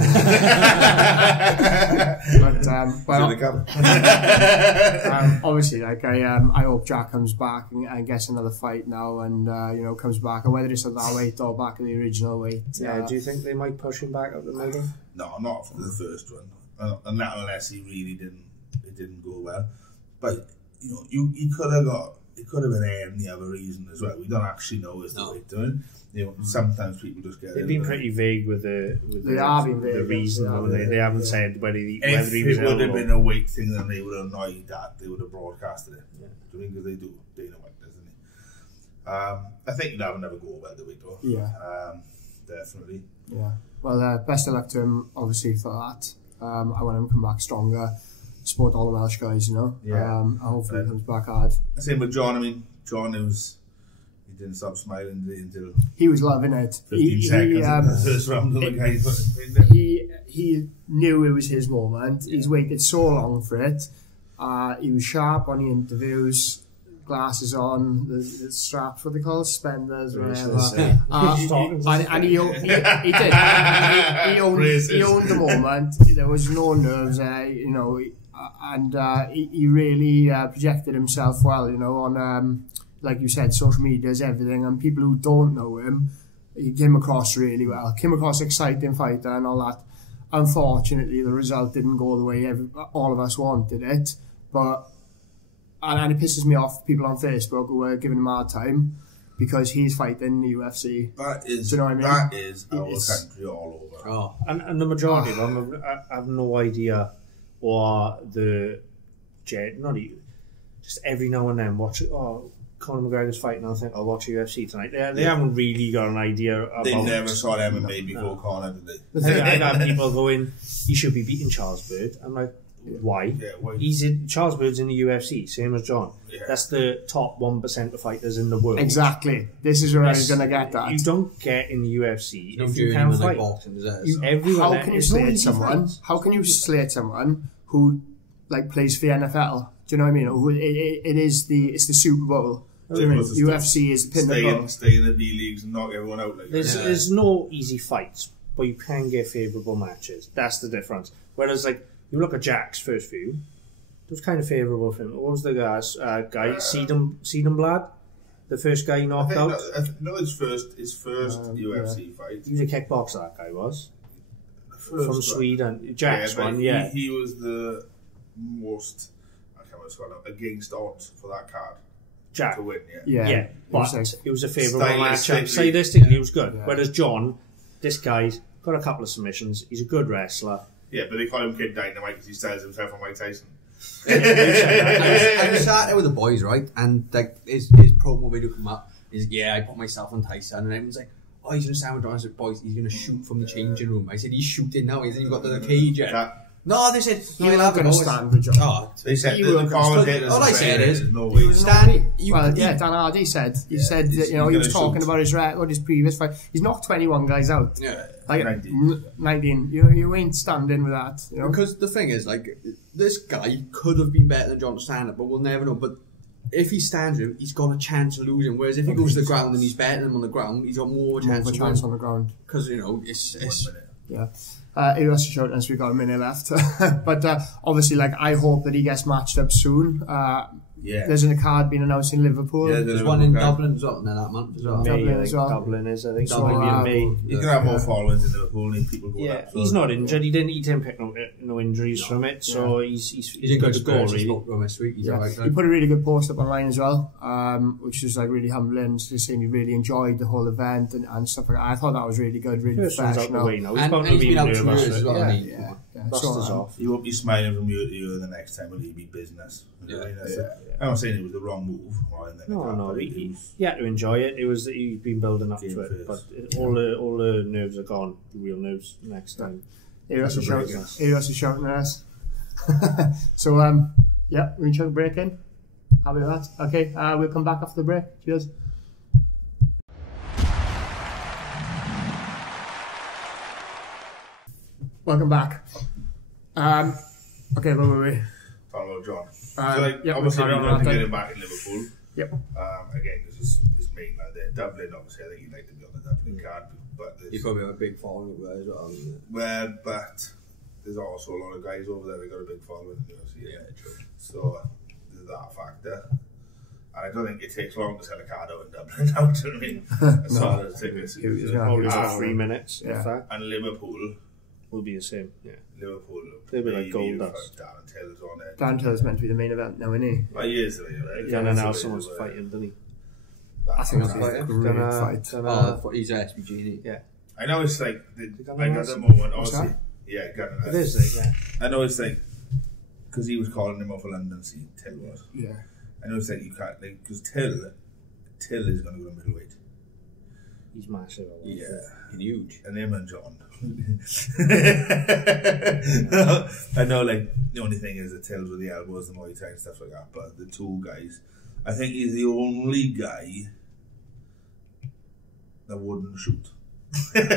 Obviously, I hope Jack comes back and gets another fight now, and comes back, and whether it's at that weight or back at the original weight. Do you think they might push him back up the middle? No, not for the first one, and not unless he really didn't go well. But he could have got. It could have been any other reason as well. We don't actually know as to what they're doing. Sometimes people just get. They've been pretty vague with the reason. They haven't said whether he was ill. If it would have been a weight thing, then they would have annoyed that. They would have broadcasted it. Yeah. Because they do. Dana White, doesn't he? I think he'd have another go about the week though. Yeah. Definitely. Yeah. Well, best of luck to him, obviously, for that. I want him to come back stronger. Support all the Welsh guys, Yeah. Hopefully he comes back hard. Same with John. I mean, John he didn't stop smiling until he was loving it. 15 seconds in the first round of the guy. He knew it was his moment. He's waited so long for it. He was sharp on the interviews, glasses on, the straps, what they call suspenders, whatever. And he did. He owned the moment. There was no nerves there. and he really projected himself well, you know, on like you said, social media is everything, and people who don't know him, he came across really well, came across exciting fighter and all that. Unfortunately, the result didn't go the way all of us wanted it, but and it pisses me off people on Facebook who are giving him a hard time because he's fighting in the UFC. That is, do you know what I mean? That is our country all over. Oh, and the majority of them have no idea what the not even, just every now and then watch Conor McGregor's fighting, I'll think I'll watch UFC tonight. They haven't really got an idea about... They never saw MMA before Conor, did they? I've had people going, he should be beating Charles Bird. I'm like, why? Yeah, why? Charles Bird's in the UFC, same as John. Yeah. That's the top 1% of fighters in the world. Exactly. This is where I was going to get that. You don't get in the UFC if you can't fight. How can you slate someone? How can you slate someone who like plays for the NFL? Do you know what I mean? Who it's the Super Bowl. UFC is the pinnacle. Stay in the B leagues and knock everyone out. There's no easy fights, but you can get favourable matches. That's the difference. Whereas, like, you look at Jack's first few, it was kind of favourable for him. What was the guy? Seidenblad? The first guy he knocked out? No, his first UFC fight. He was a kickboxer, that guy was. From Sweden. Jack's one, yeah. He was the most, I can't remember, against odds for that card. Jack. To win, yeah. But it was a favourable matchup. Stylistically, it was good. Yeah. Whereas John, this guy's got a couple of submissions. He's a good wrestler. Yeah, but they call him Kid Dynamite because he styles himself on Mike Tyson. I was sat there with the boys, right? And like his promo video come up is, I put myself on Tyson, and everyone's like, oh, he's going to stand with John. I said, boys, he's going to shoot from the changing room. I said, he's shooting now. He hasn't even got to the cage yet. No, they said you were not going to stand with John. They said all I said is no way. Dan Hardy said he said that, you know, he was talking about his record, his previous fight. He's knocked 21 guys out. Yeah, like 19. You ain't standing with that. You know? Because the thing is, like, this guy could have been better than John to stand up, but we'll never know. But if he stands with him, he's got a chance of losing. Whereas if he goes to the ground and he's better than him on the ground, he's got more chance on the ground. Because, you know, it's yeah. He was shouting us, we've got a minute left. But obviously, like, I hope that he gets matched up soon. There's a card being announced in Liverpool. Yeah, there's one in Dublin as well, that month as well. Dublin is, I think. Dublin May. He's going to have more followers in Liverpool and people go up. He's not injured. He didn't pick no injuries from it, so he's a good score, really. He put a really good post up online as well, which was like really humbling, just saying he really enjoyed the whole event and stuff like that. I thought that was really good, really professional. He's bound to be nervous as well. Busters off. You won't be smiling from year to year the next time it'll be business. I'm not saying it was the wrong move. No, he had to enjoy it. He's been building up to it, but all the nerves are gone. The real nerves next time. He was shouting at us. So we can chuck a break in. Happy with that? Okay, we'll come back after the break. Cheers. Welcome back. Okay, where were we? Talking about John. Obviously, we want to get him back in Liverpool. Yep. Again, this is mainland there. Dublin, obviously, I think he'd like to be on the Dublin card. But you probably have a big following over there as well. Well, but there's also a lot of guys over there that got a big following. Yeah, true. So there's that factor. And I don't think it takes long to sell a card out in Dublin now, do you know what I mean? No. Tickets. Probably about 3 minutes. Yeah. And Liverpool will be the same. Yeah. Liverpool. They'll be like gold dust. Dan Taylor's on there. Dan Taylor's meant to be the main event now, isn't he? Well, he is. Right? Yeah, and now someone's fighting, doesn't he? I think that's a great fight. He's SPG, yeah. I know it's like at the moment, obviously. Yeah, Gunnar. It is, yeah. I know it's like because he was calling him off for London, see, Till was. Yeah. I know it's like you can't, like, because Till is going to go to middleweight. He's massive. Yeah. And huge. And him and John. I know, like, the only thing is that Till's with the elbows and Muay Thai and stuff like that, but the two guys, I think he's the only guy that wouldn't shoot. And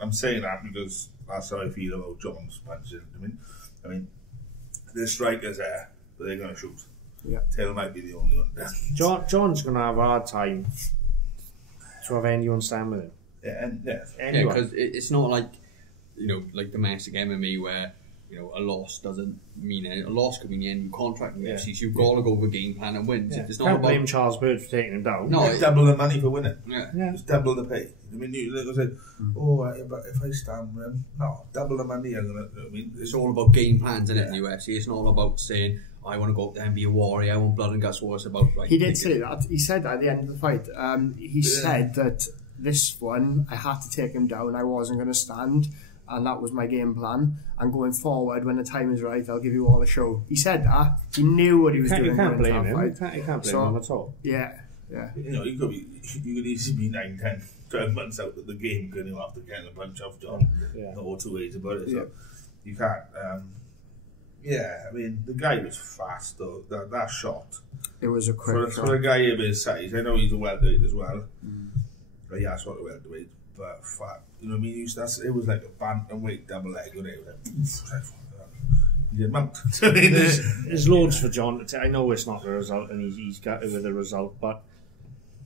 I'm saying that because that's how I feel about John's punches. I mean, the strikers there, but they're going to shoot. Yeah. Till might be the only one. John's going to have a hard time to have anyone stand with him. Yeah, because it's not like, you know, like domestic MMA where you know, a loss doesn't mean anything. A loss could mean the end of your contract in the Yeah. UFC, so you've got to go with a game plan and win. Yeah. It's not Can't about... blame Charles Bird for taking him down. No, It's double the money for winning. Yeah. Yeah. It's double the pay. I mean, you look and say, but if I stand with him, no, double the money. I'm gonna. I mean, It's all about game plans, isn't it, in the UFC? It's not about saying, I want to go up there and be a warrior, I want blood and guts war. It's about, like... He did say that. He said that at the end of the fight. He said that this one, I had to take him down. I wasn't going to stand. And that was my game plan. And going forward, when the time is right, I'll give you all a show. He said that. He knew what he was doing. You can't going blame into him. that You can't blame So- him at all. Yeah, yeah. you know, you could easily be 9, 10, 12 months out of the game going after getting a bunch of John. Yeah. No two ways about it. So Yeah. you can't. I mean, the guy was fast though. That shot. It was a quick For a guy of his size, I know he's a welterweight as well. But yeah, that's what a welterweight. But fat, you know what I mean? It was like a bantamweight double leg, wasn't it? He did mount. There's loads for John. I know it's not the result, and he's got it with the result, but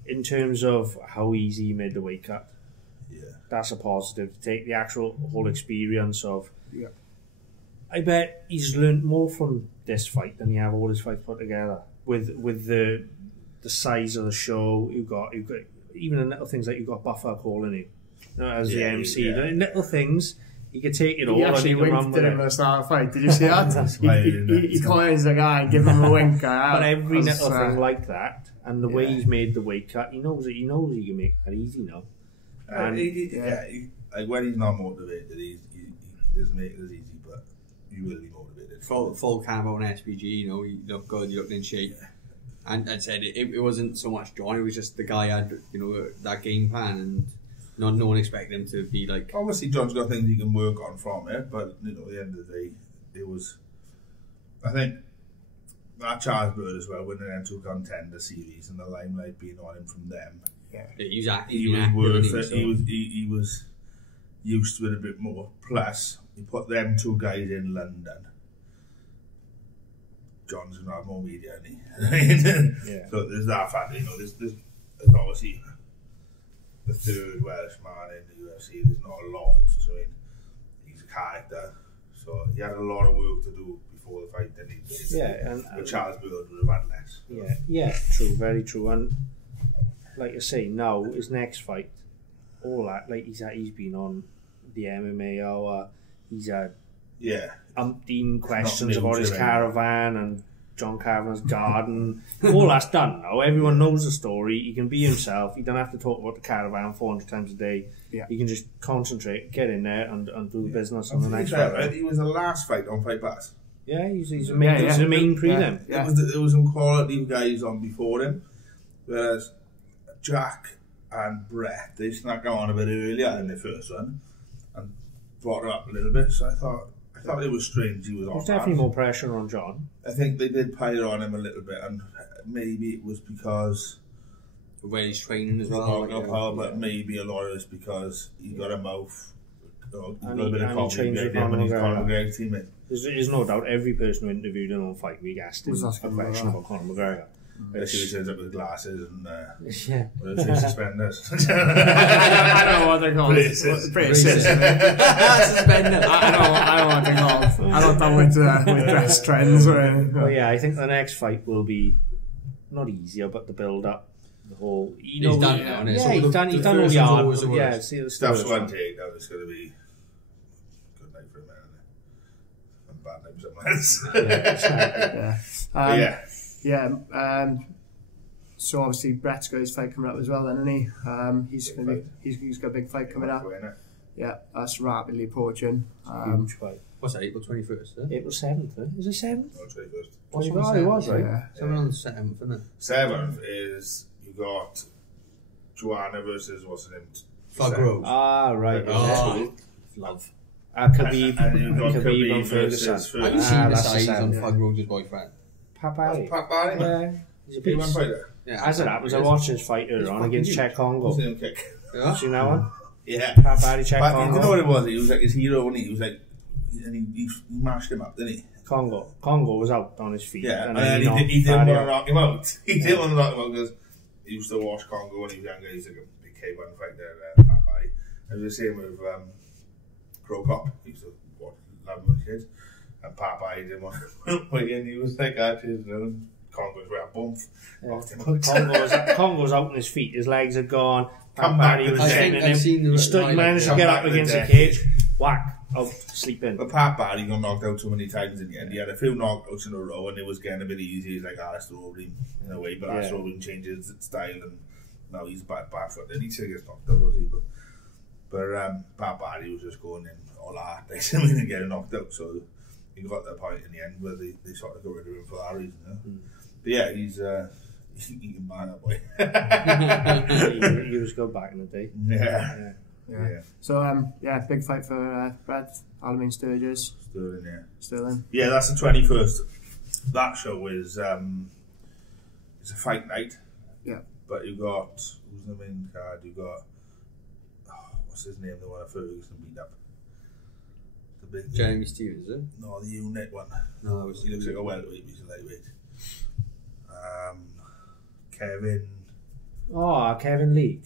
in terms of how easy he made the weight cut, that's a positive. To take the actual whole experience of, I bet he's learned more from this fight than he have all his fights put together. With the size of the show, you've got even the little things like you've got Buffer calling you, as the MC. The little things. You could take it all. He actually and you can run winked with at him it. at the start of the fight. Did you see that? he coins the guy and give him a wink. But every little thing like that, and the way he's made the weight cut, he knows he can make that easy now. Like when he's not motivated, he doesn't make it as easy, but you will be motivated. Full camo and SPG, you know, you look good, you look in shape. And I said it wasn't so much John, it was just the guy had, you know, that game plan, and no one expected him to be like... Obviously John's got things he can work on from it, but you know, at the end of the day, it was, I think that Charles Bird as well, winning them 2 contender series and the limelight being on him from them. He was active. He was worth it. He was used to it a bit more. Plus, he put them 2 guys in London. John's gonna have more media, isn't he? So there's that factor. You know, there's obviously the 3rd Welsh man in the UFC. There's not a lot. So I mean, he's a character. So he had a lot of work to do before the fight. Didn't he? But Charles Bird would have had less. Yeah, true, very true. And like I say, now his next fight, all that, like he's been on the MMA Hour. He's had umpteen questions about his caravan and John Caravan's garden. All that's done now. Everyone knows the story. He can be himself. He don't have to talk about the caravan 400 times a day. He can just concentrate, get in there and do the business on the next fight. Right? He was the last fight on Fight Pass. Yeah, he's a main prelim. There was some quality guys on before him, whereas Jack and Brett, they snuck on a bit earlier in the first one and brought it up a little bit. So I thought it was strange he was on. There's definitely more pressure on John. I think they did pile on him a little bit, and maybe it was because the way he's training as well. But maybe a lot of it's because he's got a mouth. He's got a bit of confidence with Conor McGregor's teammate. There's no doubt every person who interviewed him on Fight Week asked him a question about Conor McGregor. She turns up with glasses and yeah. suspenders. I don't know what they're called. Braces. Suspenders. I don't know what they're called. I don't know with dress trends or anything. Well, yeah, I think the next fight will be not easier, but the build up, the whole. He's done it, hasn't he? Yeah, he's done all the hard. Yeah, see the stuff's one take. Now it's going to be good night for a man. And bad night somewhere else. So obviously Brett's got his fight coming up as well, then, isn't he? He's got a big fight coming up. Yeah, that's rapidly approaching. Huge fight. What's that? April 21st? April 7th. Is it 7th? No, 21st. It was right. Yeah. Something on the 7th, isn't it? 7th is you got Joanna versus what's her name? Fugro. Ah, right. Love. Khabib Khabib versus Ferguson. Have you seen the size on Fugro's boyfriend? Pat Barry. Pat Barry? Yeah. He's a He won beast. fighter. Yeah, As it happens, I watched his fight earlier on against Czech Congo. Same kick. You seen that one? Yeah. Pat Barry, Czech But you Congo. know what it was? He was like his hero, and he was like, and he mashed him up, didn't he? Congo was out on his feet. Yeah, and and then he didn't knocked want to Barry knock him out. He didn't want to knock him out because he used to watch Congo when he was younger. He's like a big K1 fighter, Pat Barry. It was the same with Pro Cop. He used to watch, love him when he was kids. and Papa didn't want to wait, and he was like, actually, Congo's where a bump. Congo's out on his feet, his legs are gone. Come back to the I've seen the he stood, highlight, managed yeah. to get Come up back to against the the deck. cage, whack, out, sleeping. But Pat Barry got knocked out too many times in the end. He had a few knockouts in a row and it was getting a bit easy. He's like, let's throw him in a way, but let's throw him changes his style, and now he's back foot. And he still gets knocked out, was he? But Pat Barry was just going in all out, basically, and getting knocked out. So he got to the point in the end where they sort of got rid of him for that reason. But yeah, he's eating man, that boy. he was good back in the day. Yeah. So big fight for Brett, Alameen Sturgis. Sterling. Yeah, that's the 21st. That show is it's a fight night. Yeah. But you got, who's the main card? You got, what's his name? The one of Ferguson beat up. The big Jeremy Stevens, is it? No, the unit one. No, he looks like a welterweight. He's a lightweight. Kevin Lee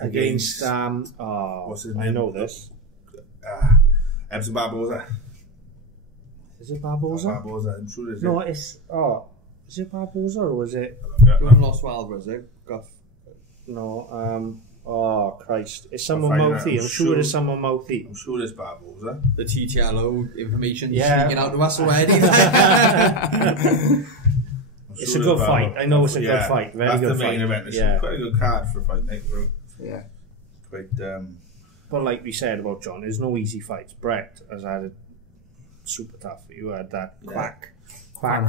against what's his name? I know this. Ep7 Barboza. Is it Barboza? Barboza, I'm sure it's No, it's is it Barboza or was it? Lost Wild, was it? No, oh Christ! It's someone mouthy. I'm sure it's someone mouthy. I'm sure it's Barboza. The TTLO information Yeah. sneaking out to us already. It's a good fight. I know it's a good fight. Very good the fight. main event. It's Yeah. quite a good card for a fight night, bro. Yeah. Quite. But like we said about John, there's no easy fights. Brett has had it super tough. You had that quack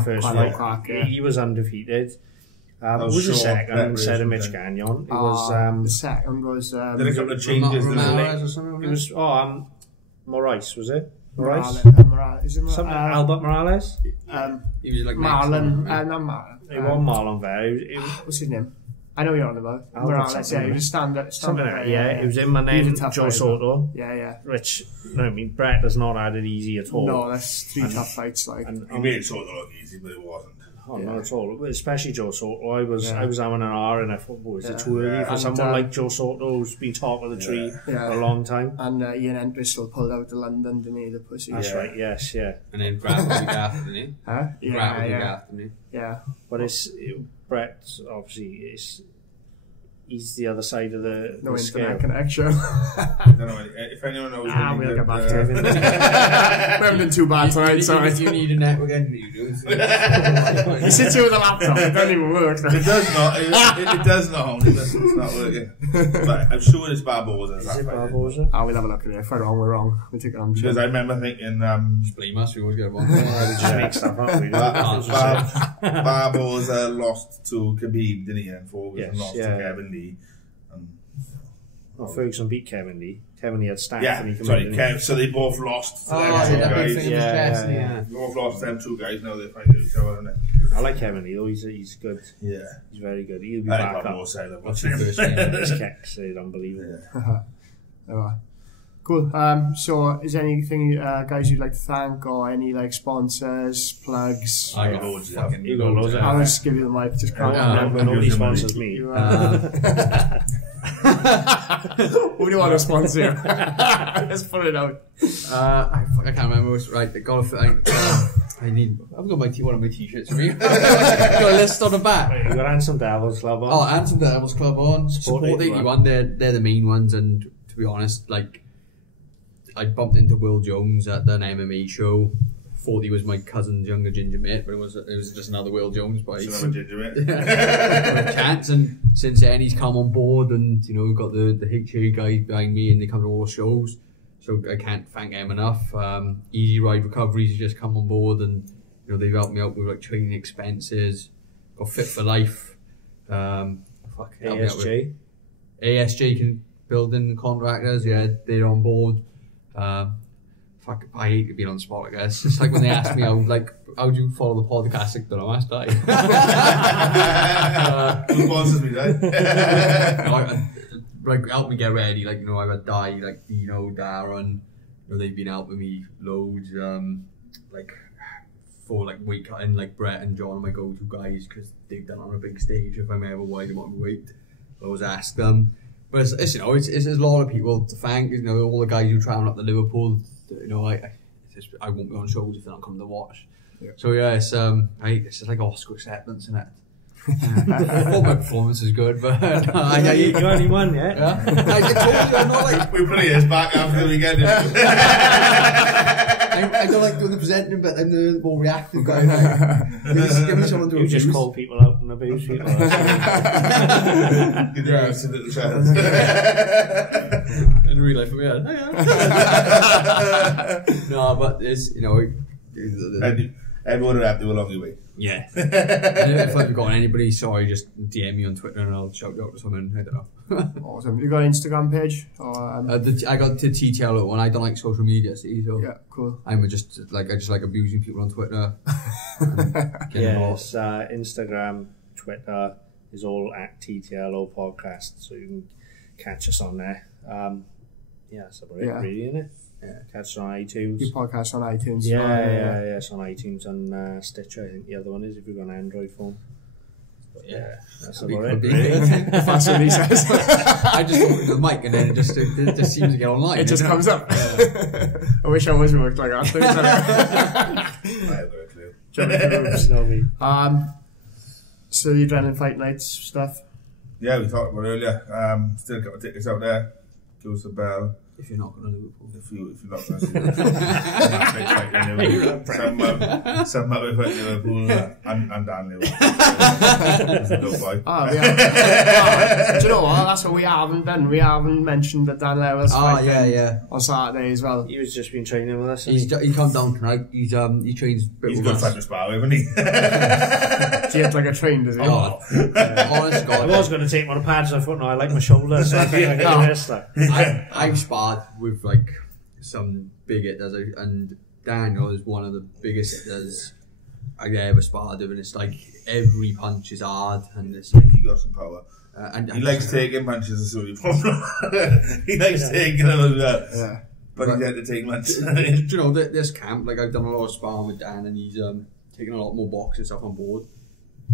first fight. Quack, yeah. He was undefeated. It was the second instead of Mitch Gagnon. It was the second was Did a couple of changes. Ramirez or something. it was Moraes, was it? Moraes? Morales. Is it Something Albert Morales? He was like Marlon. Not Marlon. It wasn't Marlon there. What's his name? I know you're on about. Albert Morales, something, yeah, he was stand something like that. Yeah, it was him and then Joe Soto. Yeah. Which, no, I mean, Brett has not had it easy at all. No, that's three tough fights. Like, He made it sort of look easy, but it wasn't. Oh, not at all. Especially Joe Soto. I was having an hour and I thought, is it too early for And, someone like Joe Soto who's been top of the tree for a long time? And Ian Entwistle pulled out to London, didn't he, the pussy? That's right, yes, yeah. And then Brad was the gaff, didn't he? Huh? Brad was the gaff, didn't he? Yeah. But Brett, obviously, he's the other side of the scale. Internet connection. I don't know if anyone knows. We'll get back to him. We haven't done too bad tonight, sorry. You need a network end, you do. He sits here with a laptop, it doesn't even work. It does not. It does not. It's not working. But I'm sure it's Barboza. Is it Barboza? We'll have a look at it. If we're wrong, we're wrong. We'll take it on. Because I remember thinking Just blame us, we always get it wrong. Just make stuff up. Barboza lost to Khabib, didn't he? And Ferguson lost to Kevin Lee. Ferguson beat Kevin Lee. Kevin Lee had Stank. So they both lost to them two guys. Yeah. They both lost them two guys. Now they're fighting each other, isn't it? I like Kevin Lee though. He's good. Yeah. He's very good. He'll be back up. What's the first game? His kicks are unbelievable. Cool. So, is there anything, guys, you'd like to thank, or any like sponsors, plugs? I got loads. You got loads. I'll just give you the mic. Just crack on. Nobody sponsors me. Who do you want to sponsor? Let's put it out. I can't remember. Right, I've got one of my t-shirts for me. Got a list on the back. You got Handsome Devils Club on. Oh, Handsome Devils Club on. Support 81. They're the main ones, and to be honest, like I bumped into Will Jones at an MMA show. Thought he was my cousin's younger ginger mate, but it was just another Will Jones boy. Chance, and since then he's come on board, and we've got the HA guys behind me, and they come to all shows. So I can't thank them enough. Easy Ride Recoveries has just come on board, and they've helped me out with like training expenses. Got Fit for Life. ASJ. ASJ building contractors. Yeah, they're on board. I hate being on the spot, I guess. It's like when they ask me how do you follow the podcast? I don't know, ask that. Who sponsors me, right? Help me get ready. I've had Di, Dino, Darren. They've been helping me loads. For weight cutting, Brett and John are my go-to guys because they've done it on a big stage. If I'm ever worried about my weight, I always ask them. But it's a lot of people to thank. All the guys who travel up to Liverpool. I won't be on shows if they're not coming to watch. Yeah. So yeah, it's just like Oscar acceptance, isn't it? I thought my performance was good, but you only won, yeah? I told you I'm not like We put his back after the weekend. I don't like doing the presenting, but I'm the more reactive guy. Give me someone to You just abuse. call people out and abuse people. In real life, yeah. No, but it's Everyone will have to along your way. yeah. And if I've got anybody, sorry, just DM me on Twitter and I'll shout you out or something. I don't know. Awesome. You got an Instagram page? Or, I got the TTL one. I don't like social media, see, so yeah, cool. I just like abusing people on Twitter. Yes, Instagram, Twitter is all at TTLO podcast, so you can catch us on there. Yeah, that's about it, really, isn't it? Yeah, catch us on iTunes. Your podcast on iTunes. Yeah, it's on iTunes and Stitcher. I think the other one is if you've got an Android phone. But yeah, that's about it. If that's what he says. I just opened the mic and then it just seems to get online. It just comes up. I wish I was worked like that. I have no clue. So you're running fight nights stuff? Yeah, we talked about earlier. Still got tickets out there. Give us a bell. If you're not going to Liverpool. If you're not going to see Liverpool. Some up with Liverpool and Dan Liverpool. He's a good boy. Do you know what? That's what we haven't done. We haven't mentioned that Dan Lewis on Saturday as well. He was just been training with us. He come down tonight. He trains. He's a good friend to spar with, isn't he? He had like a train, does he? Honest God. I was going to take one of the pads and I thought, no, I like my shoulder, so I think I can do this. I've sparred with like some big hitters, and Daniel is one of the biggest hitters I ever sparred with, and it's like every punch is hard, and it's like He got some power. And he likes taking punches, that's the only problem. He likes taking them as well. Yeah. But he's had to take lunch. you know, this camp, like I've done a lot of sparring with Dan, and he's taking a lot more boxing stuff on board.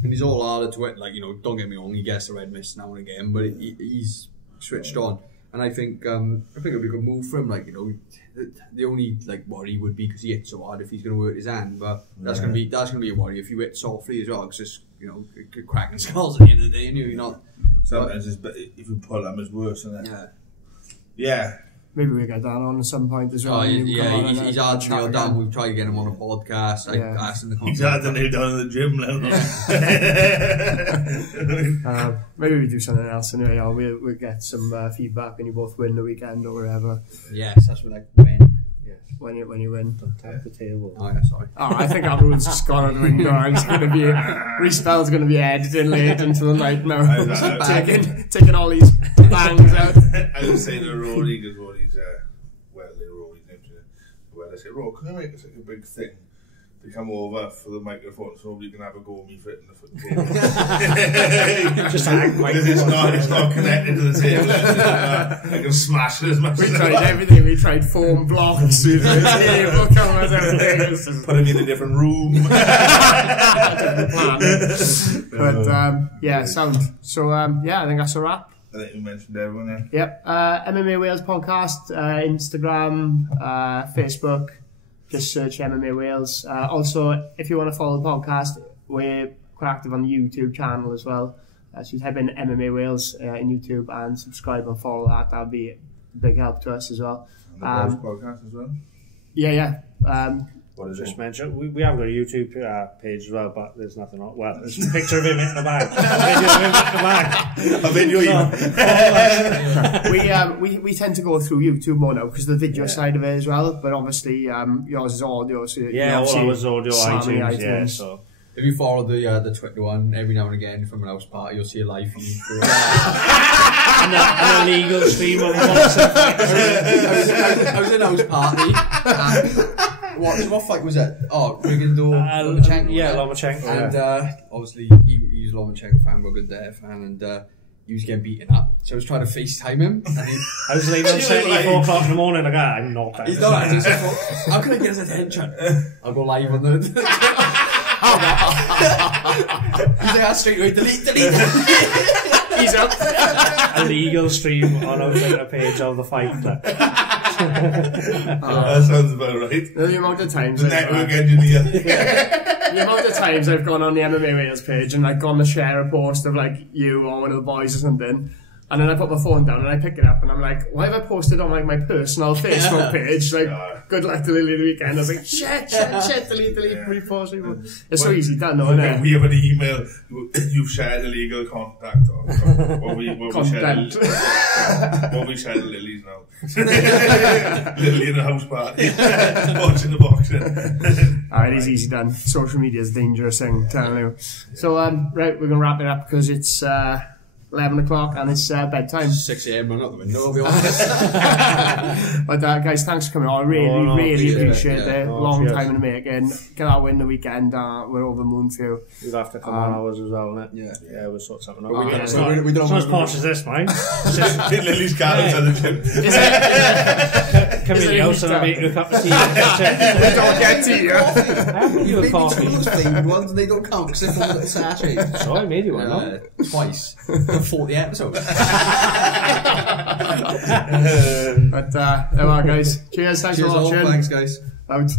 And he's all harder to it, like, you know, don't get me wrong, he gets a red mist now and again, but he's switched on. And I think it'd be a good move for him. Like, you know, the only like worry would be because he hits so hard if he's going to hurt his hand. But that's going to be a worry if you hit softly as well. Because it's, you know, cracking skulls at the end of the day. And you're not. Sometimes if you pull them, it's worse, isn't it? Yeah. Yeah. Maybe we get Dan on at some point as well. He's hard to nail down. We've tried to get him on a podcast. I asked him the He's hard to nail down in the gym now. Maybe we do something else anyway. We'll get some feedback and you both win the weekend or whatever. Yes, that's what I win. Yes. When you win. Don't tap the table. Oh, yeah, sorry. I think that rule's just gone out the window. It's going to be Respell's going to be editing late into the night now. taking all these bangs out. I would say to Rory, because Rory's Rory's name. Well, I say, Rory, can I make this like a big thing to come over for the microphone so nobody can have a go at me for hitting the foot table? Just hang like because it's not connected to the table. I can smash it as much We as tried I want. everything. We tried foam blocks, table covers, everything. Put him in a different room. Different plan. But sound. So I think that's a wrap. I think we mentioned everyone there. Yep. MMA Wales podcast, Instagram, Facebook. Just search MMA Wales. Also, if you want to follow the podcast, we're quite active on the YouTube channel as well. So you type in MMA Wales in YouTube and subscribe and follow that. That would be a big help to us as well. And the Boys podcast as well. Yeah. What is Just it? mention we have got a YouTube page as well, but there's nothing on. Well, there's a picture of him in the bag. A video we tend to go through YouTube more now because the video side of it as well. But obviously, yours is audio. So all ours audio, iTunes. Yeah, so. If you follow the Twitter one, every now and again from an house party, you'll see a live feed. An illegal stream of boxing. I was in a house party. What fight was it? Oh, Rigondo, Lomachenko. Yeah, Lomachenko. And obviously, he was a Lomachenko fan, we're a good there fan, and he was getting beaten up. So I was trying to FaceTime him. And I was leaving at 4 o'clock in the morning. Like, I'm not that. He's not acting. So how can I get his attention? I'll go live on the. He's like, straight away, delete. He's up. Illegal stream on our Twitter page of the fight. That sounds about right. The amount of times The network engineer. the amount of times I've gone on the MMA Wales page and like gone to share a post of like you or one of the boys or something, and then I put my phone down and I pick it up and I'm like, why have I posted on like my personal Facebook page? Like, good luck to Lilley the weekend. I was like, shit, delete, repost. It's so easy done, though, isn't it? We have an email. You've shared illegal contact. Or what we shared. What we shared to Lily's now. Lilley in a house party, watching the boxing. Alright, it's easy done. Social media is a dangerous thing, telling you. So, right, we're gonna wrap it up because it's 11 o'clock and it's bedtime. 6 a.m. run out the window, I'll be honest. But guys, thanks for coming on. I really appreciate it. Long time in the making. Get our win the weekend. We're over the moon for you. You'll have to come on ours as well, innit? Yeah, we'll sort something out. It's not as posh as this, mate. Lily's carrots at the gym. Come in the house and I'll make you a cup of tea. We don't get to you. You a coffee. Those flavoured ones and they don't count because they're from a little sachet. So I made you one, no? Twice. 40 episodes. But there we are, guys. Cheers, thanks for watching. Thanks, guys. Out.